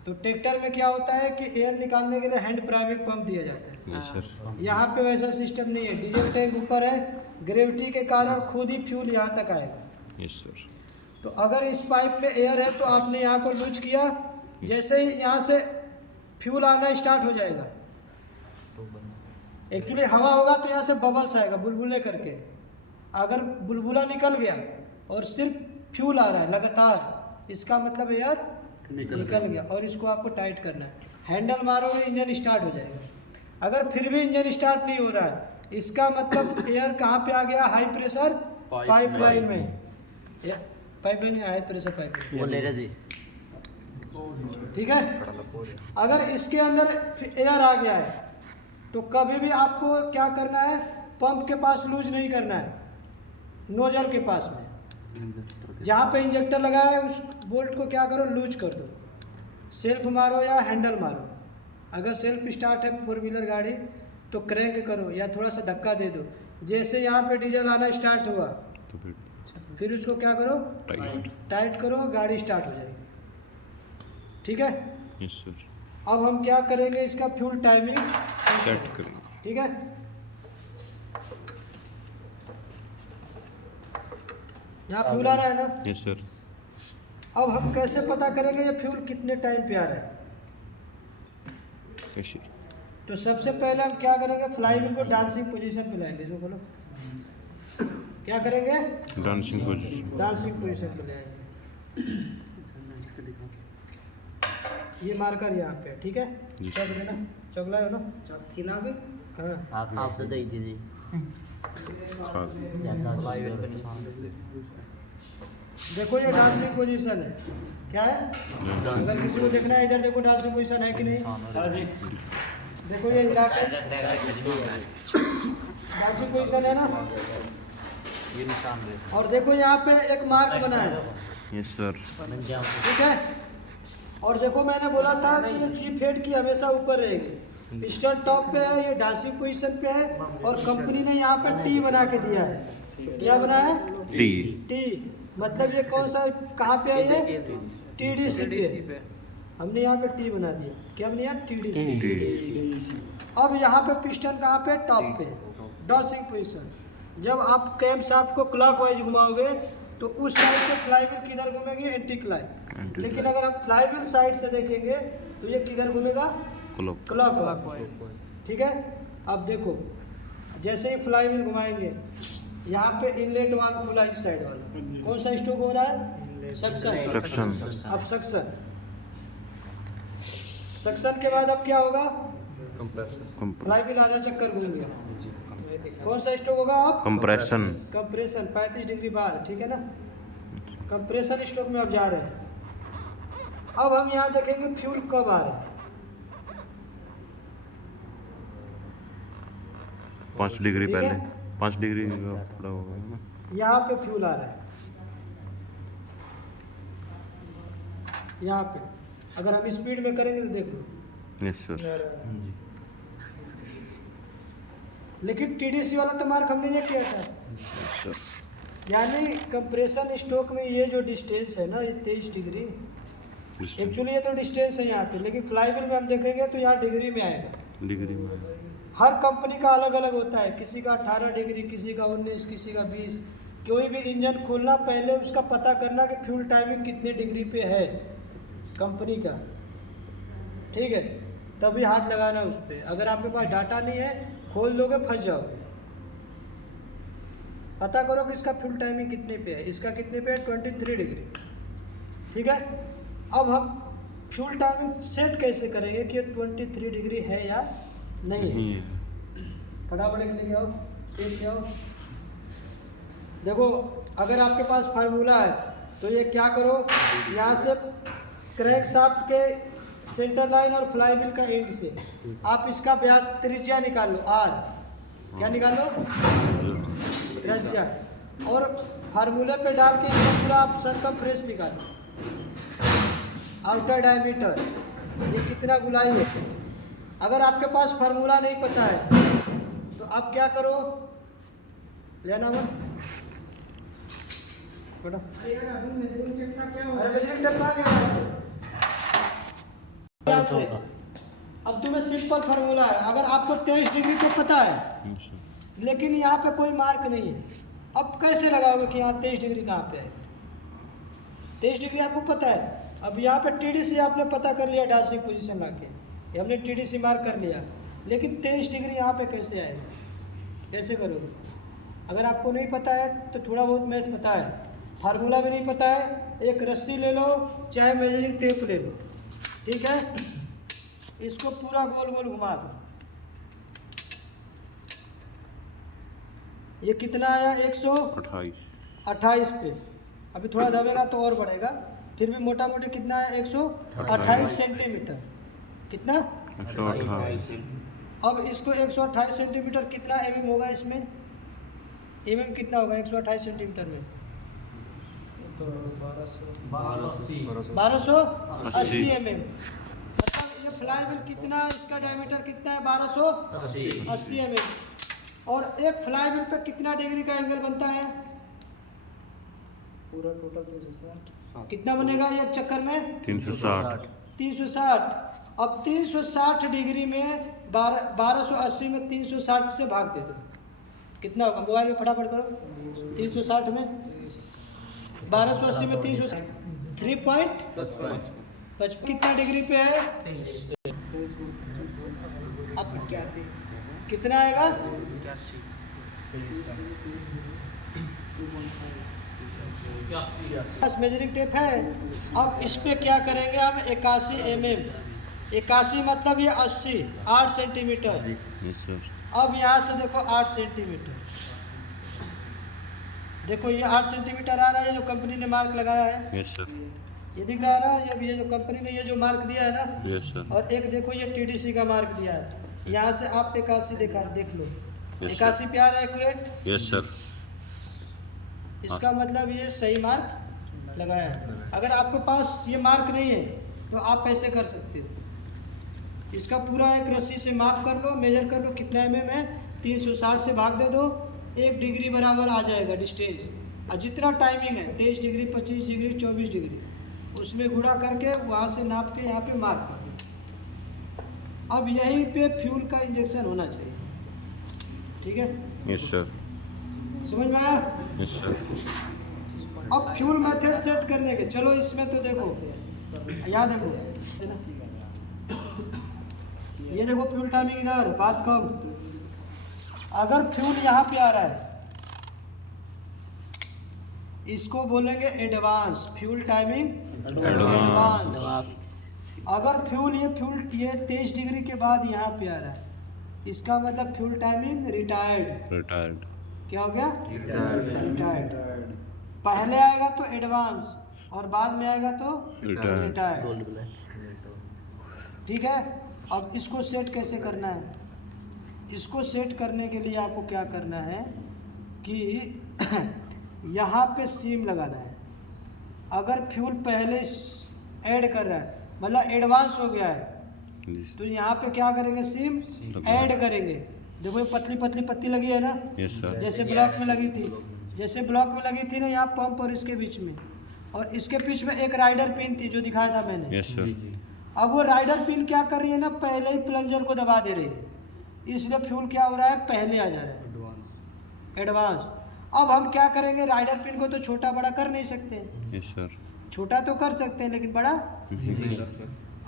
तो ट्रैक्टर में क्या होता है कि एयर निकालने के लिए हैंड प्राइवेट पंप दिया जाता है। Yes sir. यहाँ पे वैसा सिस्टम नहीं है, डीजल टैंक ऊपर है, ग्रेविटी के कारण खुद ही फ्यूल यहाँ तक आएगा। Yes sir. तो अगर इस पाइप में एयर है तो आपने यहाँ को लूज किया, जैसे ही यहाँ से फ्यूल आना स्टार्ट हो जाएगा, एक्चुअली हवा होगा तो यहाँ से बबल्स आएगा बुलबुले करके। अगर बुलबुला निकल गया और सिर्फ फ्यूल आ रहा है लगातार, इसका मतलब एयर निकल गया और इसको आपको टाइट करना है। हैंडल मारोगे इंजन स्टार्ट हो जाएगा। अगर फिर भी इंजन स्टार्ट नहीं हो रहा है, इसका मतलब एयर कहाँ पे आ गया, हाई प्रेशर पाइपलाइन में। पाइपलाइन हाई प्रेशर पाइपलाइन बोले रजी, ठीक है। अगर इसके अंदर एयर आ गया है तो कभी भी आपको क्या करना है, पंप के पास लूज नहीं करना है, नोजल के पास में जहाँ पे इंजेक्टर लगाया है उस बोल्ट को क्या करो, लूज कर दो। सेल्फ मारो या हैंडल मारो। अगर सेल्फ स्टार्ट है 4 व्हीलर गाड़ी तो क्रैंक करो या थोड़ा सा धक्का दे दो, जैसे यहाँ पे डीजल आना स्टार्ट हुआ तो फिर उसको क्या करो, टाइट। टाइट करो, गाड़ी स्टार्ट हो जाएगी। ठीक है, यस सर। अब हम क्या करेंगे, इसका फ्यूल टाइमिंग सेट करेंगे। ठीक है। यहाँ फ्यूल आ रहा है ना, यस सर। अब हम कैसे पता करेंगे ये फ्यूल कितने टाइम पे आ रहा है। कैसे? तो सबसे पहले हम क्या करेंगे, फ्लाईव्हील को डांसिंग पोजीशन पे लाएंगे। जो बोलो क्या करेंगे, डांसिंग पोजीशन। डांसिंग पोजीशन पे ले आएंगे। ये मार्कर यहाँ पे है, ठीक है। जी। चक देना, चकला है ना, थी ना अभी कहाँ। आप तो दे दीजिए हाँ। ज्यादा वाइट का निशान देखो ये डांसिंग पोजीशन है, क्या है। अगर किसी को देखना है इधर देखो डांसिंग पोजीशन है कि नहीं। देखो ये हिला के डांसिंग पोजीशन है ना। ये निशान दे और देखो यहाँ पे एक मार्क बना है, यस सर। ठीक है। और देखो मैंने बोला था कि ये जीप हेड की हमेशा ऊपर रहेगी, पिस्टन टॉप पे है, ये डांसिंग पोजीशन पे है। और कंपनी ने यहाँ पे टी बना के दिया है। क्या बना है, टी। टी। मतलब ये कौन सा, कहाँ पे है ये, TDC पे। हमने यहाँ पे टी बना दिया, क्या बना दिया, TDC। अब यहाँ पे पिस्टन कहाँ पे, टॉप पे, डांसिंग पोजीशन। जब आप कैम शाफ्ट को क्लॉकवाइज घुमाओगे तो उस साइड से फ्लाईव्हील किधर घूमेगी, एंटी क्लॉक। लेकिन अगर हम फ्लाईव्हील साइड से देखेंगे तो ये किधर घूमेगा, क्लॉकवाइज। ठीक है। अब देखो जैसे ही फ्लाईव्हील घुमाएंगे, यहाँ पे इनलेट वाल्व खुला, इस साइड वाला कौन सा स्ट्रोक हो रहा है, सक्शन। अब सक्शन के बाद अब क्या होगा, फ्लाईव्हील आधा चक्कर घूम गया। कौन सा स्ट्रोक होगा अब, कंप्रेशन। कंप्रेशन 35 डिग्री बाहर, ठीक है ना। कंप्रेशन स्ट्रोक में अब जा रहे हैं। अब हम यहाँ देखेंगे फ्यूल कब आ रहा है। 5 डिग्री ठीक है? पहले, 5 डिग्री थोड़ा होगा ना। यहाँ पे फ्यूल आ रहा है, यहाँ पे। अगर हम स्पीड में करेंगे तो देख लो, यस सर। लेकिन TDC वाला तो मार्क हमने ये किया था। सर यानी कंप्रेशन स्ट्रोक में ये जो डिस्टेंस है ना, ये 23 डिग्री एक्चुअली ये तो डिस्टेंस है यहाँ पे, लेकिन फ्लाईव्हील में हम देखेंगे तो यहाँ डिग्री में आएगा। डिग्री में। हर कंपनी का अलग अलग होता है, किसी का 18 डिग्री, किसी का 19, किसी का 20। कोई भी इंजन खोलना पहले उसका पता करना कि फ्यूल टाइमिंग कितने डिग्री पे है कंपनी का, ठीक है। तभी हाथ लगाना उस पर। अगर आपके पास डाटा नहीं है, खोल लोगे फंस जाओगे। पता करो कि इसका फ्यूल टाइमिंग कितने पे है, इसका कितने पे है, 23 डिग्री, ठीक है। अब हम फ्यूल टाइमिंग सेट कैसे करेंगे कि ये 23 डिग्री है या नहीं है। फटाफट लेके आओ, लेके आओ। देखो अगर आपके पास फार्मूला है तो ये क्या करो, यहाँ से क्रैंक शाफ्ट के सेंटर लाइन और फ्लाईव्हील का एंड से आप इसका व्यास त्रिज्या निकाल लो, R। क्या निकाल लो, त्रिज्या। और फार्मूले पे डाल के इसका पूरा आप सरकमफ्रेंस निकालो, आउटर डायमीटर, ये कितना गुलाई है। अगर आपके पास फार्मूला नहीं पता है तो आप क्या करो, लेना मत बेटा। अरे मेजरिंग टेप कहाँ गया यहाँ से? अब तुम्हें सिंपल फार्मूला है। अगर आपको 23 डिग्री तो पता है, लेकिन यहाँ पे कोई मार्क नहीं है, अब कैसे लगाओगे कि यहाँ 23 डिग्री कहाँ पे है। 23 डिग्री आपको पता है। अब यहाँ पे TDC आपने पता कर लिया, डांसिंग पोजीशन लाके हमने TDC मार्क कर लिया, लेकिन 23 डिग्री यहाँ पे कैसे आएगा, कैसे करोगे। अगर आपको नहीं पता है तो थोड़ा बहुत मैथ पता है, फार्मूला भी नहीं पता है, एक रस्सी ले लो चाहे मेजरिंग टेप ले लो, ठीक है। इसको पूरा गोल गोल घुमा दो। ये कितना आया, 128 पे। अभी थोड़ा दबेगा तो और बढ़ेगा, फिर भी मोटा मोटी कितना है, 128 सेंटीमीटर। कितना, 128। अब इसको 128 सेंटीमीटर कितना mm होगा, इसमें mm कितना होगा 128 सेंटीमीटर में, 1280 mm। मतलब ये फ्लाईव्हील कितना, इसका डायमीटर कितना है, 1280 mm। और एक फ्लाई व्हील पे कितना डिग्री का एंगल बनता है? पूरा टोटल 360। कितना बनेगा एक चक्कर में? 360। 360। अब 360 डिग्री में 1280 में 360 से भाग दे दो, कितना होगा? मोबाइल में फटाफट करो। 360 में 1280 में 360 3.55 कितना डिग्री पे है? अब 81 कितना आएगा? बस मेजरिंग टेप है। अब इस पे क्या करेंगे हम? 81 mm। 81 मतलब ये 80, 8 सेंटीमीटर। Yes sir. अब यहाँ से देखो 8 सेंटीमीटर, देखो ये 8 सेंटीमीटर आ रहा है, ये जो कंपनी ने मार्क लगाया है, यस सर। ये दिख रहा है ना? ये जो कंपनी ने ये जो मार्क दिया है ना, यस सर। और एक देखो ये TDC का मार्क दिया है। यहाँ से आप 81 देख लो, Yes, 81 पे आ रहा है एक्यूरेट। Yes sir. इसका मतलब ये सही मार्क लगाया है। अगर आपके पास ये मार्क नहीं है तो आप ऐसे कर सकते हो, इसका पूरा एक रस्सी से माप कर लो, मेजर कर लो कितना mm है, 360 से भाग दे दो, 1 डिग्री बराबर आ जाएगा डिस्टेंस। और जितना टाइमिंग है 23 डिग्री, 25 डिग्री, 24 डिग्री, उसमें गुणा करके वहाँ से नाप के यहाँ पे मार्क कर दो। अब यहीं पे फ्यूल का इंजेक्शन होना चाहिए, ठीक है? Yes sir. समझ में आया? Yes sir. अब फ्यूल मेथड सेट करने के, चलो इसमें तो देखो, याद देखो, ये देखो फ्यूल टाइमिंग इधर, बात कम। अगर फ्यूल यहाँ पे आ रहा है, इसको बोलेंगे एडवांस फ्यूल टाइमिंग, एडवांस। अगर फ्यूल ये 23 डिग्री के बाद यहाँ पे आ रहा है, इसका मतलब फ्यूल टाइमिंग रिटायर्ड। क्या हो गया? रिटायर्ड। पहले आएगा तो एडवांस और बाद में आएगा तो रिटायर्ड, ठीक है? अब इसको सेट कैसे करना है? इसको सेट करने के लिए आपको क्या करना है कि यहाँ पे सीम लगाना है। अगर फ्यूल पहले ऐड कर रहा है, मतलब एडवांस हो गया है, तो यहाँ पे क्या करेंगे? सीम ऐड करेंगे। देखो ये पतली पतली पत्ती लगी है ना? Yes sir. जैसे ब्लॉक में लगी थी, जैसे ब्लॉक में लगी थी ना, यहाँ पंप और इसके बीच में, और इसके बीच में एक राइडर पिन थी जो दिखाया था मैंने। Yes sir. अब वो राइडर पिन क्या कर रही है ना, पहले ही प्लंजर को दबा दे रही है, इसलिए फ्यूल क्या हो रहा है? पहले आ जा रहा है, एडवांस। अब हम क्या करेंगे? राइडर पिन को तो छोटा बड़ा कर नहीं सकते, यस सर। छोटा तो कर सकते हैं लेकिन बड़ा।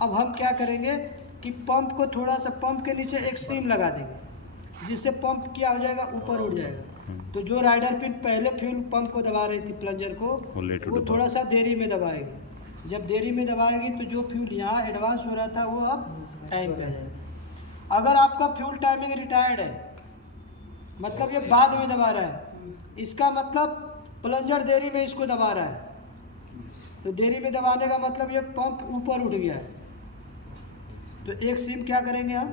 अब हम क्या करेंगे कि पंप को थोड़ा सा, पंप के नीचे एक सीम लगा देंगे, जिससे पंप क्या हो जाएगा? ऊपर उठ जाएगा। तो जो राइडर पिन पहले फ्यूल पंप को दबा रही थी, प्लंजर को, वो थोड़ा सा देरी में दबाएगी। जब देरी में दबाएगी तो जो फ्यूल यहाँ एडवांस हो रहा था वो अब टाइम पे आ जाएगा। अगर आपका फ्यूल टाइमिंग रिटायर्ड है, मतलब ये बाद में दबा रहा है, इसका मतलब प्लंजर देरी में इसको दबा रहा है, तो देरी में दबाने का मतलब ये पंप ऊपर उठ गया है। तो एक सीम क्या करेंगे हम?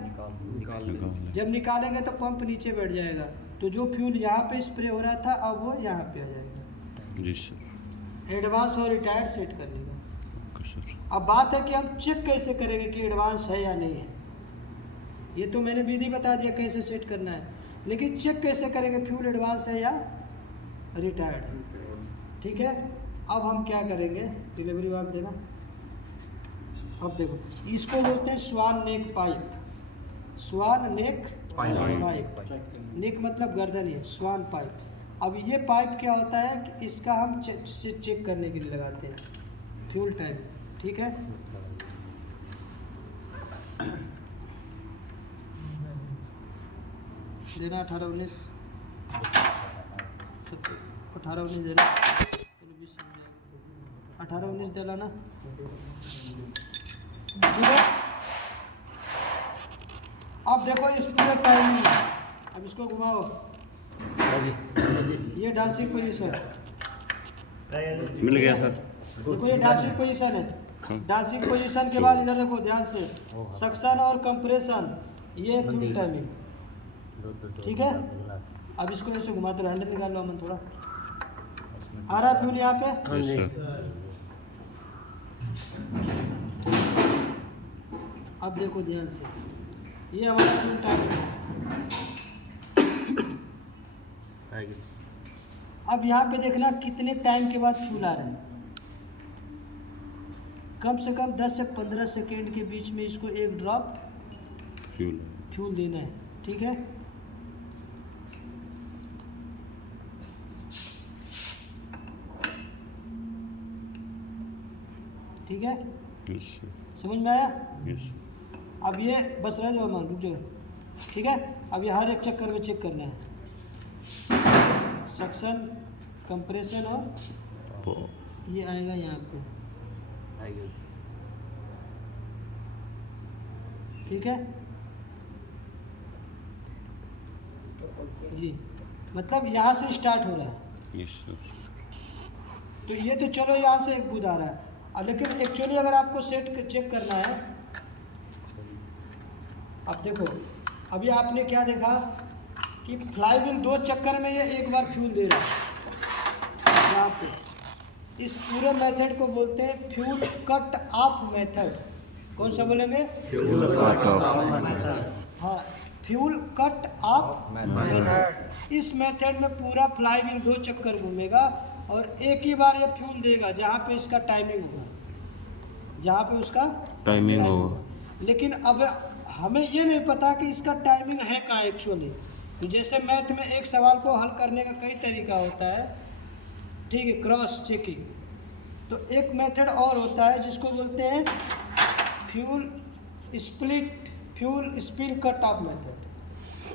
जब निकालेंगे तो पंप नीचे बैठ जाएगा, तो जो फ्यूल यहाँ पे स्प्रे हो रहा था अब वो यहाँ पे आ जाएगा। जी सर। एडवांस और रिटायर्ड सेट करने का। सर। अब बात है कि हम चेक कैसे करेंगे कि एडवांस है या नहीं है। ये तो मैंने विधि बता दिया कैसे सेट करना है, लेकिन चेक कैसे करेंगे फ्यूल एडवांस है या रिटायर्ड, ठीक है? अब हम क्या करेंगे? डिलीवरी वाक देना। अब देखो, इसको बोलते हैं स्वान नेक पाइप। स्वान नेक पाइप, नेक मतलब गर्दन है, स्वान पाइप। अब ये पाइप क्या होता है कि इसका हम चेक करने के लिए लगाते हैं फ्यूल टाइम, ठीक है? देना 18-19 18-19 देना, 18-19 देना ना, ठीक है? अब देखो इस पूरे टाइम में, अब इसको घुमाओ, ये डांसिंग पोजीशन मिल गया सर। देखो, ये डांसिंग पोजीशन है। डांसिंग पोजीशन के बाद इधर देखो ध्यान से, सक्शन और कंप्रेशन, ये फ्यूल टाइमिंग, ठीक है? अब इसको ऐसे घुमाते रहो, हैंडल निकाल लो अमन थोड़ा, आ रहा फ्यूल यहाँ पे। अब देखो ध्यान से, ये हमारा फ्यूल टाइमिंग है। आएगी। अब यहाँ पे देखना कितने टाइम के बाद फ्यूल आ रहा है। कम से कम 10 से 15 सेकेंड के बीच में इसको एक ड्रॉप फ्यूल देना है। ठीक है, ठीक है, समझ में आया? अब ये बस रह जाओ मान, रुक जाओ। ठीक है, अब ये हर एक चक्कर में चेक करना है, सक्शन, कंप्रेशन और ये आएगा यहाँ पे। आएगी। ठीक है जी, मतलब यहाँ से स्टार्ट हो रहा है। तो ये तो चलो यहाँ से एक बूंद आ रहा है। अब लेकिन एक्चुअली अगर आपको सेट चेक करना है, अब देखो अभी आपने क्या देखा कि फ्लाईव्हील 2 चक्कर में ये एक बार फ्यूल दे रहा है यहाँ पे। इस पूरे मेथड को बोलते हैं फ्यूल कट ऑफ मेथड। कौन सा बोलेंगे? हाँ, फ्यूल कट ऑफ मेथड। इस मेथड में पूरा फ्लाईव्हील 2 चक्कर घूमेगा और एक ही बार ये फ्यूल देगा जहाँ पे इसका टाइमिंग होगा, जहाँ पे उसका टाइमिंग होगा। लेकिन अब हमें ये नहीं पता कि इसका टाइमिंग है कहाँ एक्चुअली। तो जैसे मैथ में एक सवाल को हल करने का कई तरीका होता है, ठीक है, क्रॉस चेकिंग। तो एक मेथड और होता है जिसको बोलते हैं fuel spill cut off method.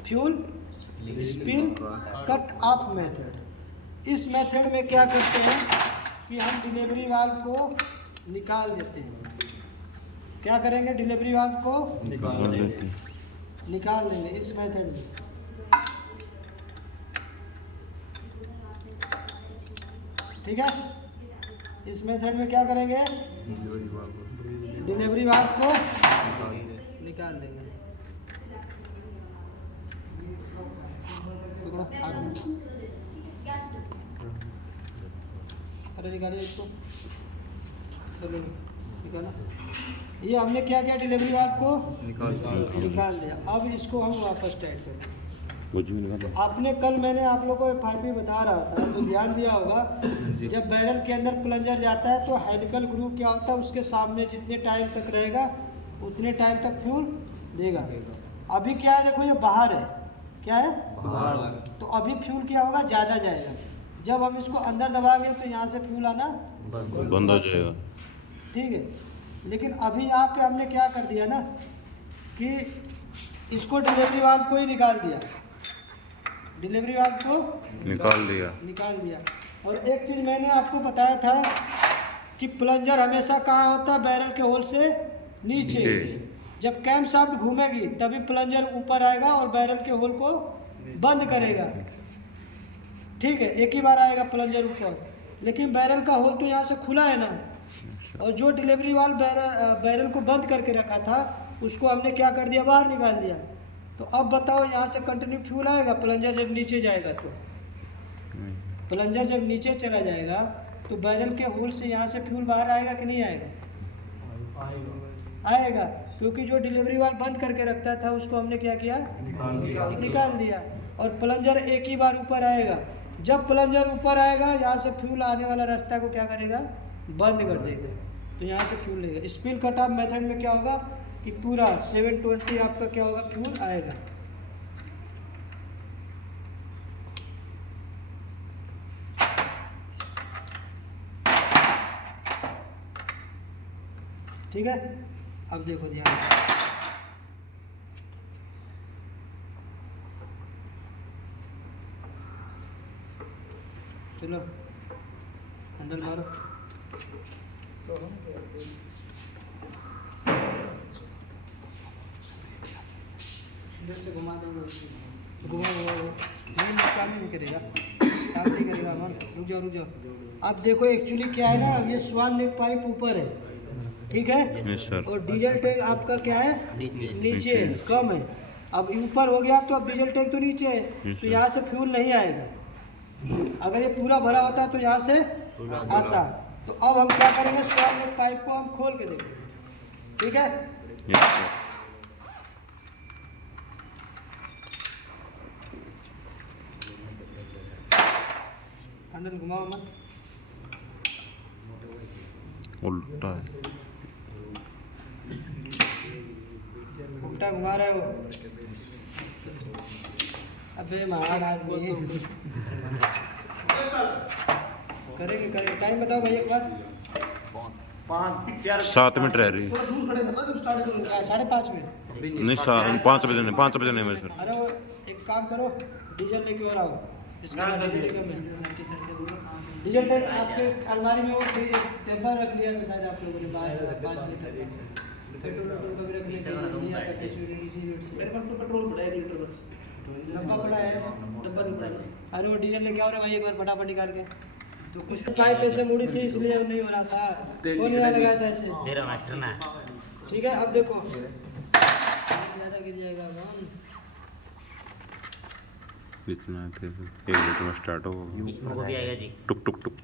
Fuel spill cut off method. इस मेथड में क्या करते हैं कि हम डिलीवरी वाल्व को निकाल देते हैं। क्या करेंगे? डिलीवरी वाल्व को निकाल देंगे इस मेथड में। ठीक है, इस मेथड में क्या करेंगे? डिलीवरी वाल्व को निकाल देंगे। अरे निकालिए इसको, निकाला। ये हमने क्या किया? डिलीवरी वाल्व को निकाल दिया। अब इसको हम वापस टाइट करें। आपने कल मैंने आप लोगों को FIP बता रहा था तो ध्यान दिया होगा, जब बैरल के अंदर प्लंजर जाता है तो हेलिकल ग्रुव क्या होता है, उसके सामने जितने टाइम तक रहेगा उतने टाइम तक फ्यूल देगा। अभी क्या है, देखो ये बाहर है, क्या है बाहर, तो अभी फ्यूल क्या होगा? ज़्यादा जाएगा। जब हम इसको अंदर दबाएंगे तो यहाँ से फ्यूल आना बंद हो जाएगा। ठीक है, लेकिन अभी यहाँ पे हमने क्या कर दिया ना कि इसको डिलीवरी वाल्व को ही निकाल दिया। डिलीवरी वाल्व को निकाल दिया। और एक चीज़ मैंने आपको बताया था कि प्लंजर हमेशा कहाँ होता है? बैरल के होल से नीचे। जब कैम शाफ्ट घूमेगी तभी प्लंजर ऊपर आएगा और बैरल के होल को बंद करेगा। ठीक है, एक ही बार आएगा प्लंजर ऊपर, लेकिन बैरल का होल तो यहाँ से खुला है ना, और जो डिलीवरी वाल्व बैरल को बंद करके रखा था उसको हमने क्या कर दिया? बाहर निकाल दिया। तो अब बताओ यहाँ से कंटिन्यू फ्यूल आएगा? प्लंजर जब नीचे जाएगा तो प्लंजर जब नीचे चला जाएगा तो बैरल के होल से यहाँ से फ्यूल बाहर आएगा कि नहीं आएगा? आएगा, क्योंकि जो डिलीवरी वाल्व बंद करके रखता था उसको हमने क्या किया? निकाल दिया। और प्लंजर एक ही बार ऊपर आएगा। जब प्लंजर ऊपर आएगा यहाँ से फ्यूल आने वाला रास्ता को क्या करेगा? बंद कर देगा। तो यहाँ से फ्यूल लेगा। स्पिल कट ऑफ मेथड में क्या होगा कि पूरा 720 आपका क्या होगा? फ्यूल आएगा। ठीक है, अब देखो ध्यान, चलो हैंडल मारो। से घुमा देंगे, घुमा काम नहीं करेगा, काम नहीं करेगा। रुक जाओ। अब देखो एक्चुअली क्या है ना, ये स्वान नेक पाइप ऊपर है, ठीक है, और डीजल टैंक आपका क्या है? नीचे है, कम है। अब ऊपर हो गया तो अब डीजल टैंक तो नीचे है, तो यहाँ से फ्यूल नहीं आएगा। अगर ये पूरा भरा होता तो यहाँ से आता। तो अब हम क्या करेंगे? स्वान नेक पाइप को हम खोल के देंगे। ठीक है, हैंडल घुमाओ मत, उल्टा है। उल्टा घुमा रहे हो। अबे महान आदमी करेंगे करेंगे। टाइम बताओ भाई एक बार। 7 मिनट रह रही है। थोड़ा दूर खड़े करना जब स्टार्ट करूँ। क्या 5:30 में? नहीं 5 बजे नहीं, 5 बजे नहीं मैं सर। अरे वो एक काम करो, डीजल लेके और आओ। इसका डीजल लेके मैं डीजल टैंक आपके अलमारी में वो डब्बा रख लिया है शायद आप लोगों ने बाहर 5 लीटर पेट्रोल का भी रख लिया था किसी यूनिट से। मेरे पास तो पेट्रोल पड़ा है 1 लीटर बस। डब्बा पड़ा है, डब्बा नहीं पड़ा। अरे वो डीजल लेके आओ रे भाई एक बार फटाफट निकाल के। तो कुछ पाइप ऐसे मुड़ी थी इसलिए नहीं हो रहा था, वो नहीं लगाया था ऐसे। मेरा मास्टर ना ठीक है अब देखो ज़्यादा गिर जाएगा कौन। इतना थे 1 लीटर में स्टार्ट हो। इसमें को भी आएगा जी। टुक टुक टुक।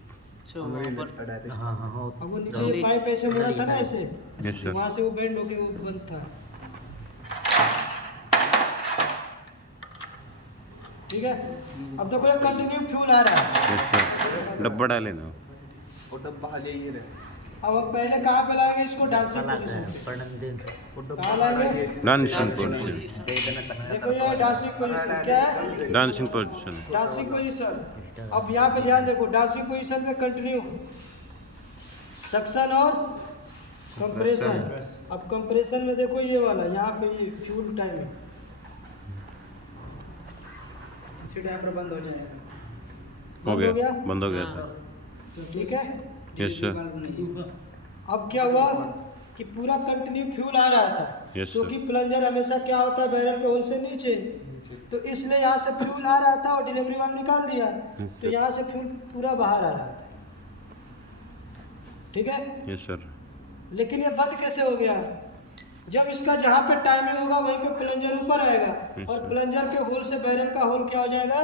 हाँ हाँ हाँ अब वो नीचे ये पाइप ऐसे मुड़ा था ना ऐसे, यस सर। वहाँ से वो बेंड होके वो बंद था। ठीक है अब देखो ये कंटिन्यू फ्यूल आ रहा है। Yes sir. डब्बा डाले ना। वो डब्बा ले ये रे। अब हम पहले कहाँ पे लाएंगे इसको? Dancing position. कहाँ लाएंगे? Dancing position. देखो ये डांसिंग पोजीशन क्या है? Dancing position. Dancing position. अब यहाँ पे ध्यान देखो, डांसिंग पोजीशन में कंटिन्यू सक्शन और कंप्रेशन। अब कंप्रेशन में देखो ये वाला यहाँ पे ये फ्यूल टाइम है, अच्छी डायफ्राम बंद हो जाएगा। हो गया, बंद हो गया सर। ठीक है यस सर। अब क्या हुआ कि पूरा कंटिन्यू फ्यूल आ रहा था, Yes, क्योंकि प्लंजर हमेशा क्या होता है बैरल के होल से नीचे, तो इसलिए यहाँ से फ्यूल आ रहा था और डिलीवरी वाल्व निकाल दिया, तो यहाँ से फ्यूल पूरा बाहर आ रहा था। ठीक है यस सर। लेकिन ये बंद कैसे हो गया? जब इसका जहाँ पे टाइमिंग होगा वहीं पे प्लंजर ऊपर आएगा और प्लंजर के होल से बैरल का होल क्या हो जाएगा?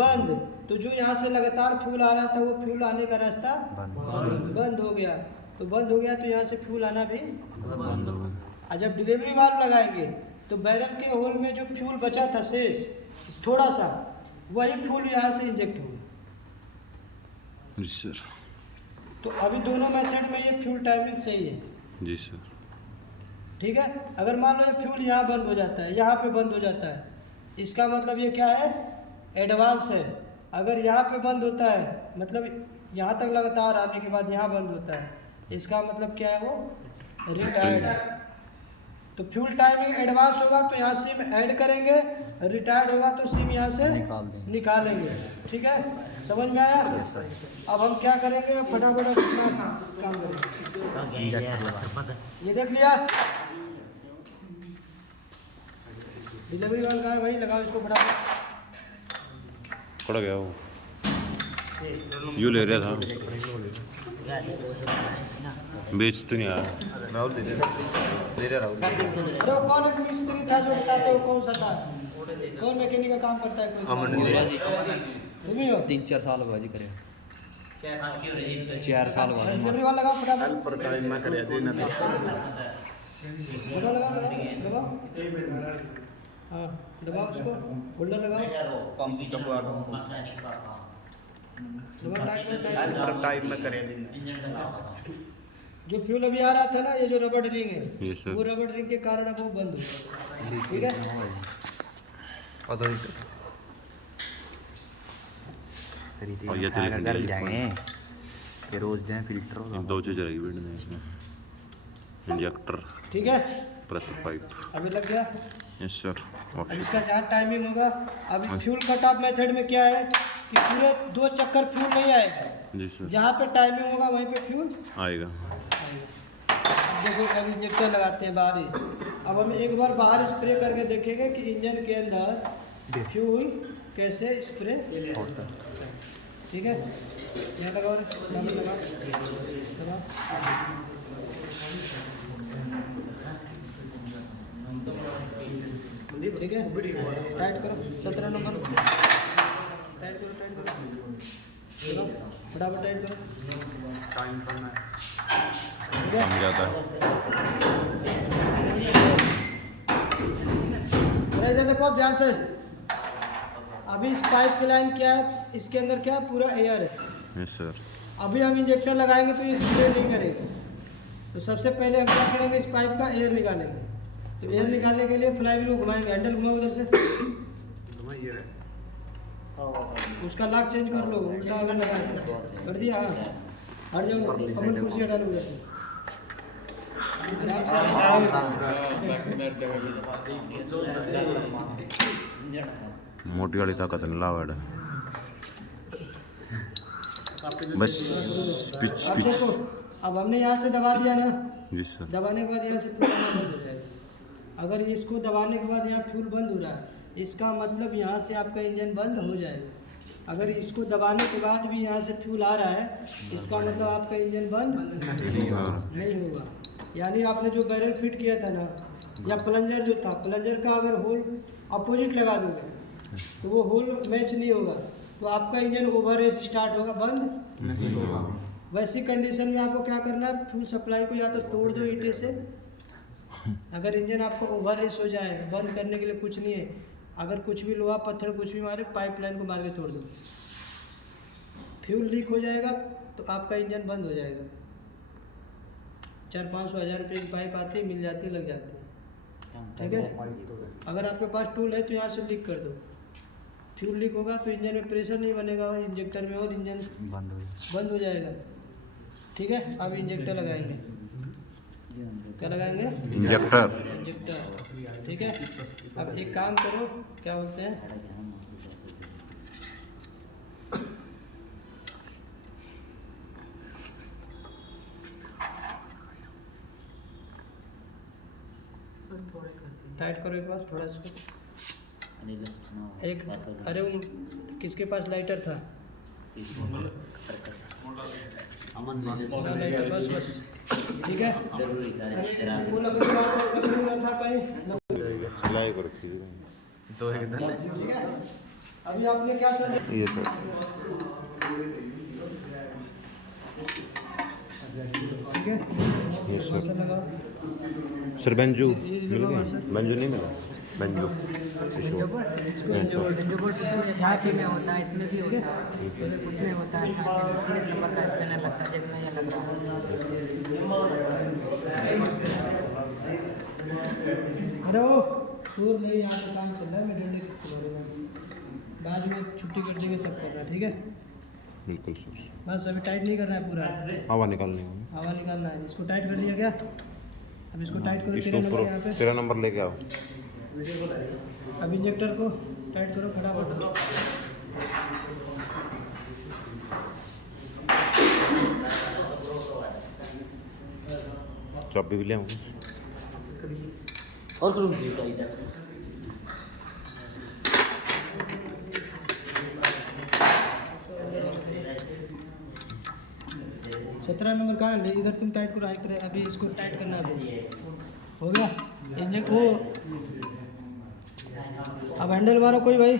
बंद। तो जो यहाँ से लगातार फ्यूल आ रहा था वो फ्यूल आने का रास्ता बंद हो गया। तो बंद हो गया तो यहाँ से फ्यूल आना भी बंद हो गया। और जब डिलीवरी वाल्व लगाएंगे तो बैरल के होल में जो फ्यूल बचा था शेष थोड़ा सा, वही फ्यूल यहाँ से इंजेक्ट होगा। जी सर। तो अभी दोनों मेथड में ये फ्यूल टाइमिंग सही है। जी सर। ठीक है अगर मान लो ये फ्यूल यहाँ बंद हो जाता है, यहाँ पे बंद हो जाता है, इसका मतलब ये क्या है? एडवांस है। अगर यहाँ पे बंद होता है मतलब यहाँ तक लगातार आने के बाद यहाँ बंद होता है, इसका मतलब क्या है? वो रिटायर्ड है। तो फ्यूल टाइमिंग एडवांस होगा तो यहाँ सिम ऐड करेंगे, रिटायर्ड होगा तो सिम यहाँ से निकालेंगे। ठीक है समझ में आया? अब हम क्या करेंगे, फटाफट अपना काम करेंगे। ये देख लिया डिलीवरी वाला का है भाई, लगाओ इसको फटाफट। पड़ गया वो, यू ले रहा था, बेच तो नहीं आया। राहुल दे रहा अरे वो कौन एक मिस्त्री था जो बताते हो कौन सा था? कौन मैकेनिक का काम करता है? कोई तुम ही हो? 3-4 साल हुआ जी करे 4 साल हुआ डिलीवरी वाला लगाओ फटाफट। पर टाइम में कर देना था। दबाओ लगाओ दबाओ, हाँ दबाओ उसको, होल्डर लगाओ, पंप दबा दबाओ टाइट करो, टाइट करो। पर टाइम में कर देना। जो फ्यूल अभी आ रहा था ना, ये जो रबड़ रिंग है Yes, sir. वो रबड़ रिंग के कारण अब वो बंद हो गया। ठीक है और ये तो लिख दिया। कि रोज दें फिल्टर इन 2 चीज़ रहेगी वीडियो में इसमें, इंजेक्टर, ठीक है प्रेशर पाइप। अभी लग गया। Yes sir. अब इसका जहाँ टाइमिंग होगा, अभी फ्यूल कट ऑफ मेथड में क्या है कि पूरे 2 चक्कर फ्यूल नहीं आएगा, जी सर। जहाँ पे टाइमिंग होगा वहीं पे फ्यूल आएगा। अब देखो अभी इंजेक्टर लगाते हैं बाहर ही। अब हम एक बार बाहर स्प्रे करके देखेंगे कि इंजन के अंदर फ्यूल कैसे स्प्रे होता है। ठीक है यहाँ लगाओ, लगाओ। ठीक है टाइट करो, 17 नंबर टाइट करो, टाइट करो, फटाफट टाइट करो। बन जाता है। इधर देखो ध्यान से, अभी इस पाइप की लाइन क्या है, इसके अंदर क्या है, पूरा एयर है। Yes sir. अभी हम इंजेक्टर लगाएंगे तो ये स्प्रे नहीं करेगा। तो सबसे पहले हम क्या करेंगे, इस पाइप का एयर निकालेंगे। तो एयर निकालने के लिए फ्लाई व्हील को घुमाएंगे, हैंडल घुमाओ उधर से, उसका लॉक चेंज कर लो, उल्टा अगर लगाए कर दिया। हाँ हट जाओ, अपन कुर्सी हटा लो उधर से, आराम से। मोटी वाली ताकत नहीं लावड़ बस पिच अब पिच। देखो, अब हमने यहाँ से दबा दिया ना, जी सर। दबाने के बाद यहाँ से फ्यूल बंद हो जाएगा। अगर इसको दबाने के बाद यहाँ फ्यूल बंद हो रहा है, इसका मतलब यहाँ से आपका इंजन बंद हो जाएगा। अगर इसको दबाने के बाद भी यहाँ से फ्यूल आ रहा है, इसका मतलब आपका इंजन बंद नहीं होगा। यानी आपने जो बैरल फिट किया था ना, या प्लंजर जो था, प्लंजर का अगर होल अपोजिट लगा दोगे तो वो होल मैच नहीं होगा, तो आपका इंजन ओवर रेस स्टार्ट होगा, बंद नहीं होगा। वैसी कंडीशन में आपको क्या करना है, फ्यूल सप्लाई को या तो तोड़ दो ईंटे से। अगर इंजन आपको ओवर रेस हो जाए, बंद करने के लिए कुछ नहीं है, अगर कुछ भी लोहा पत्थर कुछ भी मारे, पाइपलाइन को मार के तोड़ दो। फ्यूल लीक हो जाएगा तो आपका इंजन बंद हो जाएगा। 400-500 हज़ार रुपये की पाइप आती है, मिल जाती है, लग जाती है, ठीक है। अगर आपके पास टूल है तो यहाँ से लीक कर दो। फ्यूल लीक होगा तो इंजन में प्रेशर नहीं बनेगा इंजेक्टर में, और इंजन बंद हो जाएगा, ठीक है। अब इंजेक्टर लगाएंगे, क्या लगाएंगे, इंजेक्टर, ठीक है। अब एक काम करो, क्या बोलते हैं, टाइट करो एक बार थोड़ा इसको। एक अरे वो किसके पास लाइटर था, लाइटर, बस बस, ठीक है। वो लकड़ी का था कहीं, सिलाई कर रखी है तो एकदम ठीक है। अभी आपने क्या समझा, ये सर। ठीक है। Yes sir. ऐसा लगाओ। सर बेंजू मिल गया, बेंजू नहीं मिला, बेंजू ढाकी में होता है, इसमें भी होता है, उसमें होता है। 19 नंबर का स्पेनर लगता है, जिसमें ये लग रहा है। अरे ओ शोर नहीं, यहाँ पे काम चल रहा है, मैं डंडे से मारूंगा, बाद में छुट्टी कर देंगे तब करना, ठीक है। बिल्कुल सर। बस अभी टाइट नहीं करना है पूरा, हवा निकालनी है हवा निकालना है। इसको टाइट कर दिया क्या, अब इसको टाइट करो, इसको 13 नंबर ऊपर यहाँ पे। 13 नंबर लेके आओ। अब इंजेक्टर को टाइट करो, फटाफट। चाबी भी ले आऊँ। और करूँ 17 नंबर कहाँ है, इधर तुम टाइट करो, एक तरह। अभी इसको टाइट करना है, हो गया इंजन वो। अब हैंडल मारो कोई भाई,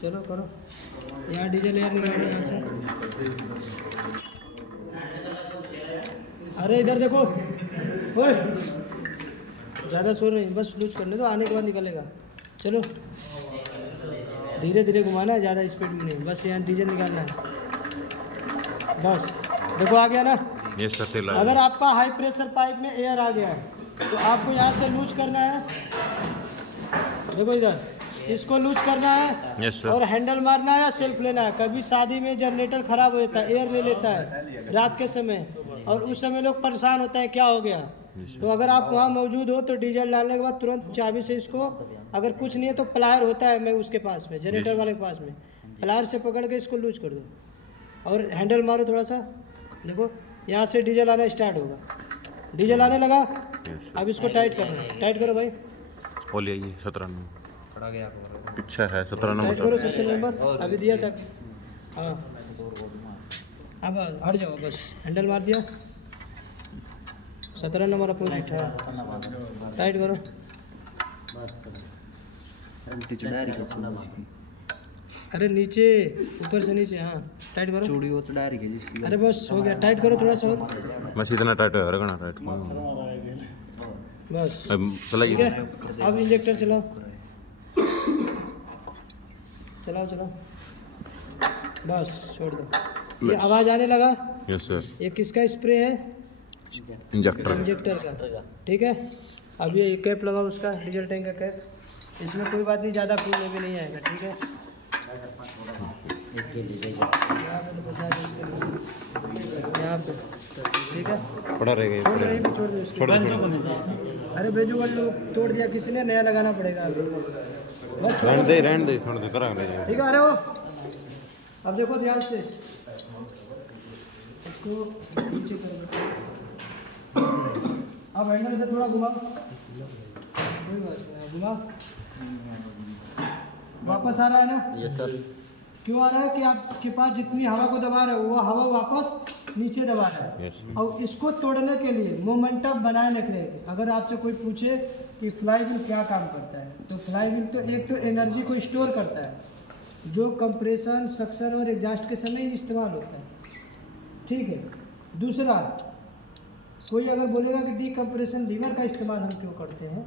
चलो करो। यहाँ डीजल एयर निकालो यहाँ से। अरे इधर देखो, ओए ज़्यादा शोर नहीं, बस लूज करने दो, आने के बाद निकलेगा। चलो धीरे धीरे घुमाना है, ज़्यादा स्पीड में नहीं, बस यहाँ डीजल निकालना है, बस। देखो आ गया ना। ये सर तेल अगर आपका हाई प्रेशर पाइप में एयर आ गया है तो आपको यहाँ से लूज करना है, देखो इधर इसको लूज करना है। Yes sir. और हैंडल मारना है या सेल्फ लेना है। कभी शादी में जनरेटर खराब हो जाता है, एयर ले लेता है रात के समय, और उस समय लोग परेशान होते हैं क्या हो गया। तो अगर आप वहाँ मौजूद हो तो डीजल डालने के बाद तुरंत चाबी से इसको, अगर कुछ नहीं है तो प्लायर होता है, मैं उसके पास में, जनरेटर वाले के पास में, प्लायर से पकड़ के इसको लूज कर दो और हैंडल मारो थोड़ा सा। देखो यहाँ से डीजल आना स्टार्ट होगा, डीजल आने लगा। अब इसको टाइट करना है, टाइट करो भाई। ओ ले आइए 17 नंबर खड़ा गया पीछे है 17 टाइट नंबर। करो 17 नंबर, अभी दिया था। हाँ अब हट जाओ, बस हैंडल मार दिया। 17 नंबर अपोजिट है, टाइट करो। अरे नीचे, ऊपर से नीचे, हाँ टाइट करो। चूड़ी वो चढ़ा रही है जिसकी। अरे बस हो गया, टाइट करो थोड़ा सा और। बस इतना टाइट है, रगना टाइट। बस अब ठीक चलाइए। है। अब इंजेक्टर चलाओ, चलाओ चलाओ, बस छोड़ दो। ये आवाज़ आने लगा। Yes sir. ये किसका स्प्रे है? इंजेक्टर। इंजेक्टर का, ठीक है। अब ये कैप लगाओ उसका, डीजल टैंक का कैप। इसमें कोई बात नहीं, ज़्यादा खून भी नहीं आएगा, ठीक है। यहाँ पे तो फंसा दो इसके, यहाँ पे, ठीक है। पड़ा रहेगा ये, छोड़ पड़ेगा। रही भी, छोड़ दो इसको। छोड़ दो। अरे बेजुगल लोग तोड़ दिया किसी ने, नया लगाना पड़ेगा अभी। बस छोड़ रहने दे छोड़ दे, करा ले। ठीक है। अरे वो अब देखो ध्यान से, इसको नीचे करो। अब हैंडल से थोड़ा घुमाओ, कोई बात नहीं, घुमाओ। वापस आ रहा है ना? Yes sir. क्यों आ रहा है कि आपके पास जितनी हवा को दबा रहे हो वो हवा वापस नीचे दबा रहा है। यस। और इसको तोड़ने के लिए मोमेंटम बनाए रखने के लिए, अगर आपसे कोई पूछे कि फ्लाई व्हील क्या काम करता है, तो फ्लाई व्हील तो एक तो एनर्जी को स्टोर करता है, जो कंप्रेशन, सक्शन और एग्जॉस्ट के समय इस्तेमाल होता है, ठीक है। दूसरा, कोई अगर बोलेगा कि डीकम्प्रेशन लीवर का इस्तेमाल हम क्यों करते हैं,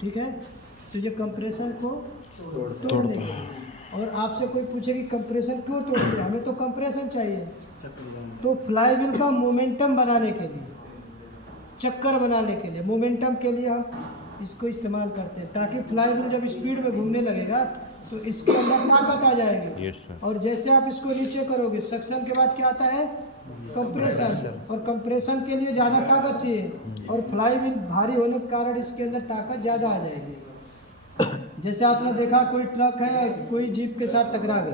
ठीक है, तो ये कंप्रेशन को तोड़ने के लिए। और आपसे कोई पूछे कि कंप्रेशन क्यों तोड़ते हैं, हमें तो कंप्रेशन चाहिए, तो फ्लाई व्हील का मोमेंटम बनाने के लिए, चक्कर बनाने के लिए, मोमेंटम के लिए हम इसको इस्तेमाल करते हैं, ताकि फ्लाई व्हील जब स्पीड में घूमने लगेगा तो इसके अंदर ताकत आ जाएगी। Yes sir. और जैसे आप इसको नीचे करोगे, सक्शन के बाद क्या आता है? कंप्रेशन। और कंप्रेशन के लिए ज़्यादा ताकत चाहिए, और फ्लाई व्हील भारी होने के कारण इसके अंदर ताकत ज़्यादा आ जाएगी। जैसे आपने देखा कोई ट्रक है और कोई जीप के साथ टकरा गई,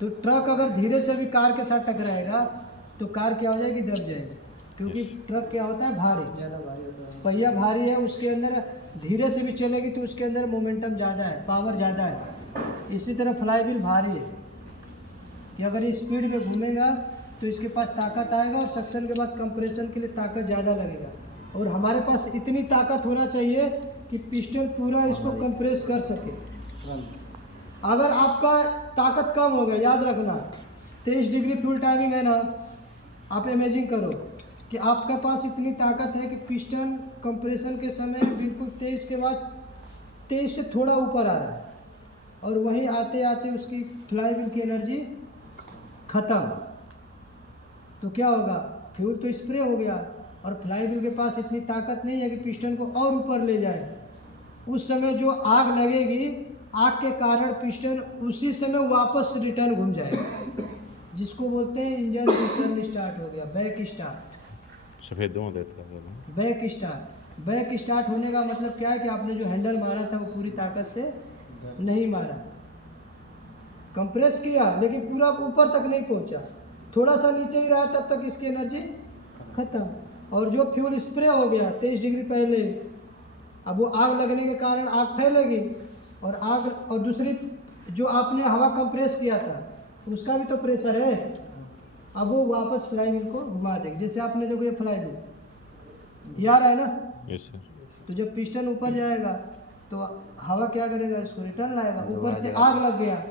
तो ट्रक अगर धीरे से भी कार के साथ टकराएगा तो कार क्या हो जाएगी? दब जाएगी, क्योंकि ट्रक क्या होता है? भारी, ज़्यादा भारी होता है, पहिया भारी है, उसके अंदर धीरे से भी चलेगी तो उसके अंदर मोमेंटम ज़्यादा है, पावर ज़्यादा है। इसी तरह फ्लाई व्हील भारी है कि अगर ये स्पीड में घूमेगा तो इसके पास ताकत आएगा, और सक्शन के बाद कंप्रेशन के लिए ताकत ज़्यादा लगेगा। और हमारे पास इतनी ताकत होना चाहिए कि पिस्टन पूरा इसको कंप्रेस कर सके। अगर आपका ताकत कम हो गया, याद रखना 23 डिग्री फ्यूल टाइमिंग है ना, आप इमेजिन करो कि आपके पास इतनी ताकत है कि पिस्टन कंप्रेशन के समय बिल्कुल 23 के बाद 23 से थोड़ा ऊपर आ रहा है, और वहीं आते आते उसकी फ्लाई व्हील की एनर्जी ख़त्म, तो क्या होगा? फ्यूल तो स्प्रे हो गया, और फ्लाई व्हील के पास इतनी ताकत नहीं है कि पिस्टन को और ऊपर ले जाए। उस समय जो आग लगेगी, आग के कारण पिस्टन उसी समय वापस रिटर्न घूम जाएगा, जिसको बोलते हैं इंजन रिटर्न स्टार्ट हो गया, बैक स्टार्ट। सफ़ेद धुआं देता है। बैक स्टार्ट, बैक स्टार्ट होने का मतलब क्या है कि आपने जो हैंडल मारा था वो पूरी ताकत से नहीं मारा, कंप्रेस किया लेकिन पूरा ऊपर तक नहीं पहुंचा, थोड़ा सा नीचे ही रहा, तब तक इसकी एनर्जी खत्म। और जो फ्यूल स्प्रे हो गया 23 डिग्री पहले, अब वो आग लगने के कारण आग फैलेगी, और आग, और दूसरी जो आपने हवा कंप्रेस किया था उसका भी तो प्रेशर है, अब वो वापस फ्लाई व्हील को घुमा देगी। जैसे आपने देखो ये फ्लाई व्हील ये आ रहा है ना, यस सर। तो जब पिस्टन ऊपर जाएगा तो हवा क्या करेगा? इसको रिटर्न लाएगा। ऊपर से आग लग गया,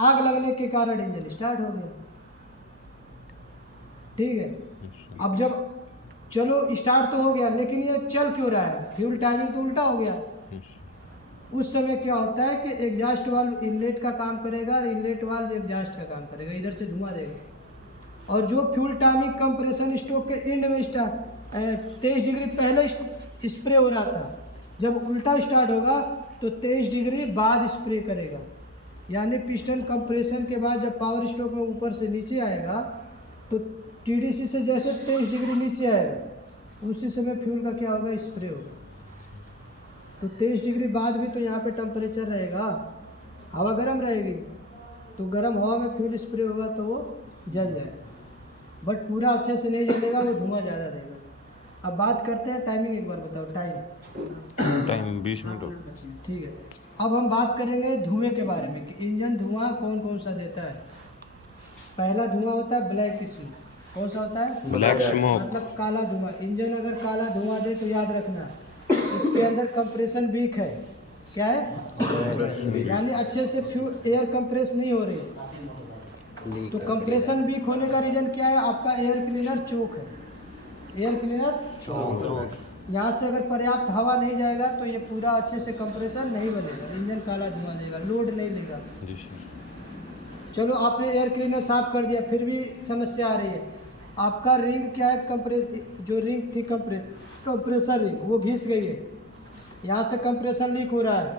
आग लगने के कारण इंजन स्टार्ट हो गया, ठीक है। अब जब चलो स्टार्ट तो हो गया, लेकिन ये चल क्यों रहा है? फ्यूल टाइमिंग तो उल्टा हो गया। उस समय क्या होता है कि एग्जॉस्ट वाल्व इनलेट का काम करेगा, और इनलेट वाल्व एग्जॉस्ट का काम करेगा, इधर से धुआं देगा। और जो फ्यूल टाइमिंग कंप्रेशन स्ट्रोक के एंड में 23 डिग्री पहले स्प्रे हो रहा था, जब उल्टा स्टार्ट होगा तो 23 डिग्री बाद स्प्रे करेगा। यानी पिस्टन कंप्रेशन के बाद जब पावर स्ट्रोक में ऊपर से नीचे आएगा तो TDC से जैसे 23 डिग्री नीचे आएगा, उसी समय फ्यूल का क्या होगा? स्प्रे होगा। तो 23 डिग्री बाद भी तो यहाँ पे टेम्परेचर रहेगा, हवा गर्म रहेगी, तो गर्म हवा में फ्यूल स्प्रे होगा तो वो जल जाएगा, बट पूरा अच्छे से नहीं जलेगा, वो धुआं ज़्यादा देगा। अब बात करते हैं टाइमिंग, एक बार बताओ टाइम 20 मिनट हो। ठीक है। अब हम बात करेंगे धुएं के बारे में कि इंजन धुआं कौन कौन सा देता है। पहला धुआं होता है ब्लैक स्मोक। कौन सा होता है? ब्लैक स्मोक, मतलब काला धुआं। इंजन अगर काला धुआं दे तो याद रखना इसके अंदर कंप्रेशन वीक है। क्या है? यानी अच्छे से एयर कंप्रेस नहीं हो रही। तो कंप्रेशन वीक होने का रीजन क्या है? आपका एयर क्लीनर चोक है। एयर क्लीनर यहाँ से अगर पर्याप्त हवा नहीं जाएगा तो ये पूरा अच्छे से कंप्रेसर नहीं बनेगा, इंजन काला धुआं देगा, लोड नहीं लेगा। जी सर। चलो आपने एयर क्लीनर साफ कर दिया, फिर भी समस्या आ रही है। आपका रिंग क्या है, जो रिंग थी कंप्रेसर रिंग वो घिस गई है, यहाँ से कंप्रेसर लीक हो रहा है।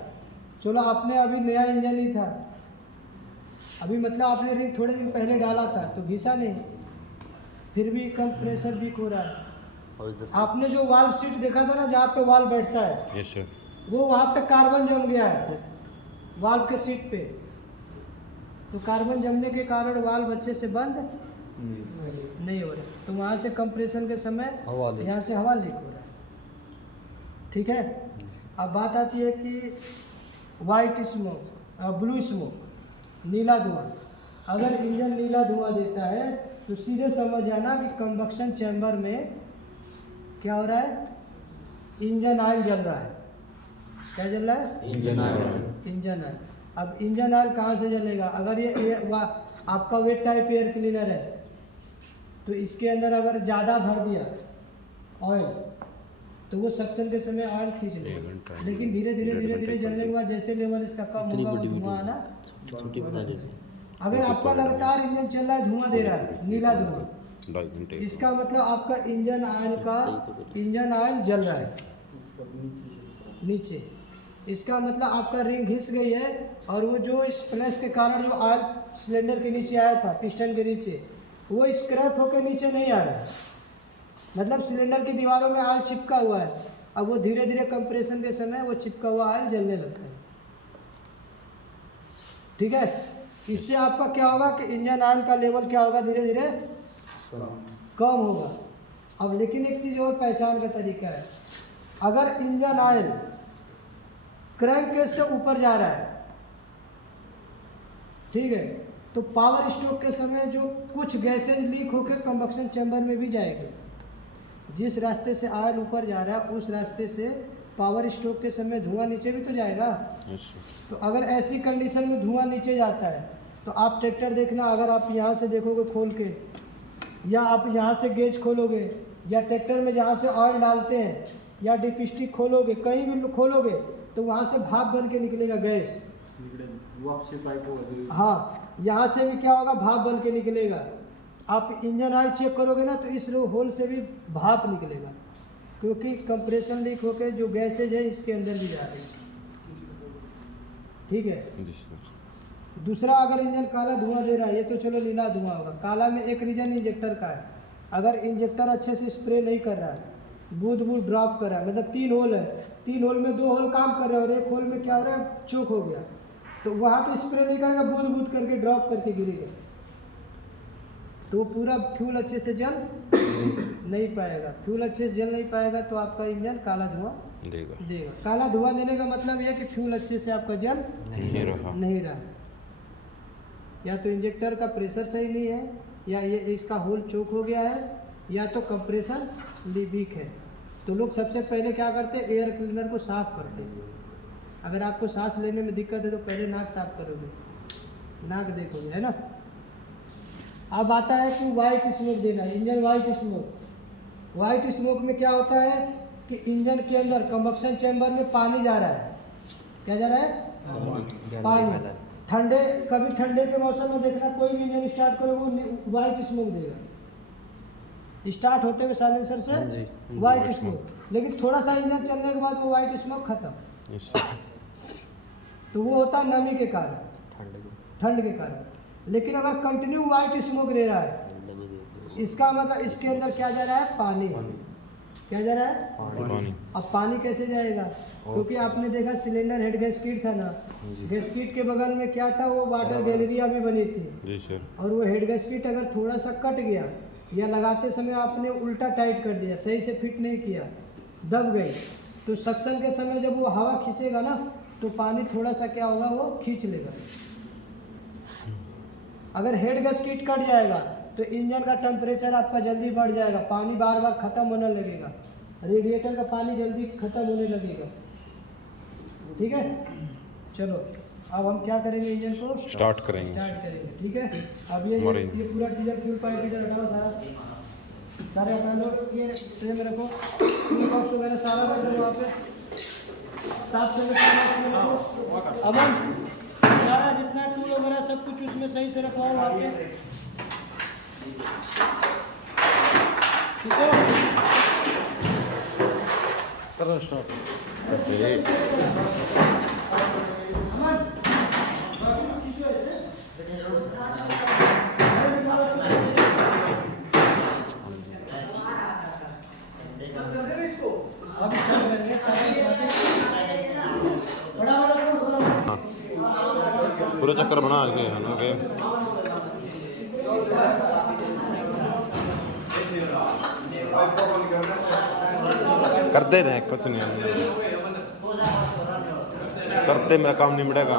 चलो आपने अभी नया इंजन ही था, अभी मतलब आपने रिंग थोड़े दिन पहले डाला था तो घिसा नहीं, फिर भी कंप्रेसर लीक हो रहा है। आपने जो वाल्व सीट देखा था ना, जहाँ पे वाल्व बैठता है, यस सर। वो वहाँ पे कार्बन जम गया है वाल्व के सीट पे, तो कार्बन जमने के कारण वाल्व अच्छे से बंद नहीं हो रहा, तो वहाँ से कंप्रेशन के समय यहाँ से हवा लीक हो रहा है। ठीक है, अब बात आती है कि वाइट स्मोक, ब्लू स्मोक, नीला धुआं। अगर इंजन नीला धुआं देता है तो सीधे समझ जाना कि कंबक्शन चैम्बर में क्या हो रहा है, इंजन ऑयल जल रहा है। क्या जल रहा है? Engine oil. अब इंजन ऑयल कहाँ से जलेगा? अगर ये आपका वेट टाइप एयर क्लीनर है तो इसके अंदर अगर ज़्यादा भर दिया ऑयल तो वो सक्शन के समय ऑयल खींच लेगा, लेकिन धीरे धीरे जलने के बाद जैसे लेवल इसका कम होगा वो धुआं आना। अगर आपका लगातार इंजन चल रहा है, धुआं दे रहा है, नीला धुआं, इसका मतलब आपका इंजन ऑयल जल रहा है नीचे। इसका मतलब आपका रिंग घिस गई है और वो जो इस फ्लैश के कारण जो ऑयल सिलेंडर के नीचे आया था, पिस्टन के नीचे, वो स्क्रैप होकर नीचे नहीं आ रहा है, मतलब सिलेंडर की दीवारों में ऑयल चिपका हुआ है। अब वो धीरे धीरे कंप्रेशन के समय वो चिपका हुआ ऑयल जलने लगता है। ठीक है, इससे आपका क्या होगा कि इंजन ऑयल का लेवल क्या होगा, धीरे धीरे कम होगा। अब लेकिन एक चीज़ और पहचान का तरीका है, अगर इंजन ऑयल क्रैंक केस से ऊपर जा रहा है, ठीक है, तो पावर स्ट्रोक के समय जो कुछ गैसेज लीक होकर कंबक्शन चैम्बर में भी जाएगी। जिस रास्ते से ऑयल ऊपर जा रहा है उस रास्ते से पावर स्ट्रोक के समय धुआं नीचे भी तो जाएगा। तो अगर ऐसी कंडीशन में धुआं नीचे जाता है तो आप ट्रैक्टर देखना, अगर आप यहाँ से देखोगे खोल के, या आप यहाँ से गेज खोलोगे, या ट्रैक्टर में जहाँ से ऑयल डालते हैं या डिपस्टिक खोलोगे, कहीं भी खोलोगे तो वहाँ से भाप बन के निकलेगा गैस। हाँ, यहाँ से भी क्या होगा, भाप बन के निकलेगा। आप इंजन ऑयल चेक करोगे ना तो इस होल से भी भाप निकलेगा, क्योंकि कंप्रेशन लीक होकर जो गैसेज है इसके अंदर भी जा रही है। ठीक है। दूसरा, अगर इंजन काला धुआं दे रहा है, ये तो चलो नीला धुआं होगा, काला में एक रीजन इंजेक्टर का है। अगर इंजेक्टर अच्छे से स्प्रे नहीं कर रहा है, बूंद बूंद ड्रॉप कर रहा है, मतलब 3 होल है, 3 होल में 2 होल काम कर रहे हैं और एक होल में क्या हो रहा है, चोक हो गया, तो वहाँ पे स्प्रे नहीं करेगा, बूंद बूंद करके ड्रॉप करके गिरेगा, तो पूरा फ्यूल अच्छे से जल नहीं पाएगा। फ्यूल अच्छे से जल नहीं पाएगा तो आपका इंजन काला धुआं देगा। काला धुआं देने का मतलब यह कि फ्यूल अच्छे से आपका जल नहीं रहा, या तो इंजेक्टर का प्रेशर सही नहीं है, या ये इसका होल चोक हो गया है, या तो कंप्रेसर लीक है। तो लोग सबसे पहले क्या करते हैं, एयर क्लीनर को साफ करते हैं। अगर आपको सांस लेने में दिक्कत है तो पहले नाक साफ करोगे, नाक देखोगे, है ना। अब आता है कि वाइट स्मोक देना, इंजन वाइट स्मोक में क्या होता है कि इंजन के अंदर कंबक्शन चैम्बर में पानी जा रहा है। क्या जा रहा है? पानी। कभी ठंडे के मौसम में देखना, कोई भी इंजन स्टार्ट करोगे वो वाइट स्मोक देगा, स्टार्ट होते हुए साइलेंसर से वाइट स्मोक, लेकिन थोड़ा सा इंजन चलने के बाद वो वाइट स्मोक खत्म। तो वो होता है नमी के कारण, ठंड के कारण। लेकिन अगर कंटिन्यू वाइट स्मोक दे रहा है, इसका मतलब इसके अंदर क्या जा रहा है, पानी। क्या जा रहा है? पानी। अब पानी कैसे जाएगा? क्योंकि आपने देखा सिलेंडर हेड गैस्किट था ना, गैस्किट के बगल में क्या था, वो वाटर गैलरिया भी बनी थी जी सर। और वो हेड गैस्किट अगर थोड़ा सा कट गया या लगाते समय आपने उल्टा टाइट कर दिया, सही से फिट नहीं किया, दब गई, तो सक्शन के समय जब वो हवा खींचेगा ना तो पानी थोड़ा सा क्या होगा, वो खींच लेगा। अगर हेड गैस्किट कट जाएगा तो इंजन का टेम्परेचर आपका जल्दी बढ़ जाएगा, पानी बार बार ख़त्म होने लगेगा, रेडिएटर का पानी जल्दी ख़त्म होने लगेगा। ठीक है, चलो अब हम क्या करेंगे, इंजन को स्टार्ट करेंगे। ठीक है, अब ये पूरा डीजल फ्यूल पाइप इधर हटाओ सारा। सारे हटा लो, ये ट्रे में रखो, टूल बॉक्स वगैरह सारा रख दो वहाँ पे, साफ से रखो। अमन सारा जितना टूल वगैरह सब कुछ उसमें सही से रखवाओ वहाँ पे। ठीक है, करो स्टॉप। अब स्टार्ट करेंगे सारा बड़ा वाला पूरा चक्कर बना के है ना के करते रहे, कुछ नहीं करते, मेरा काम नहीं मिटेगा।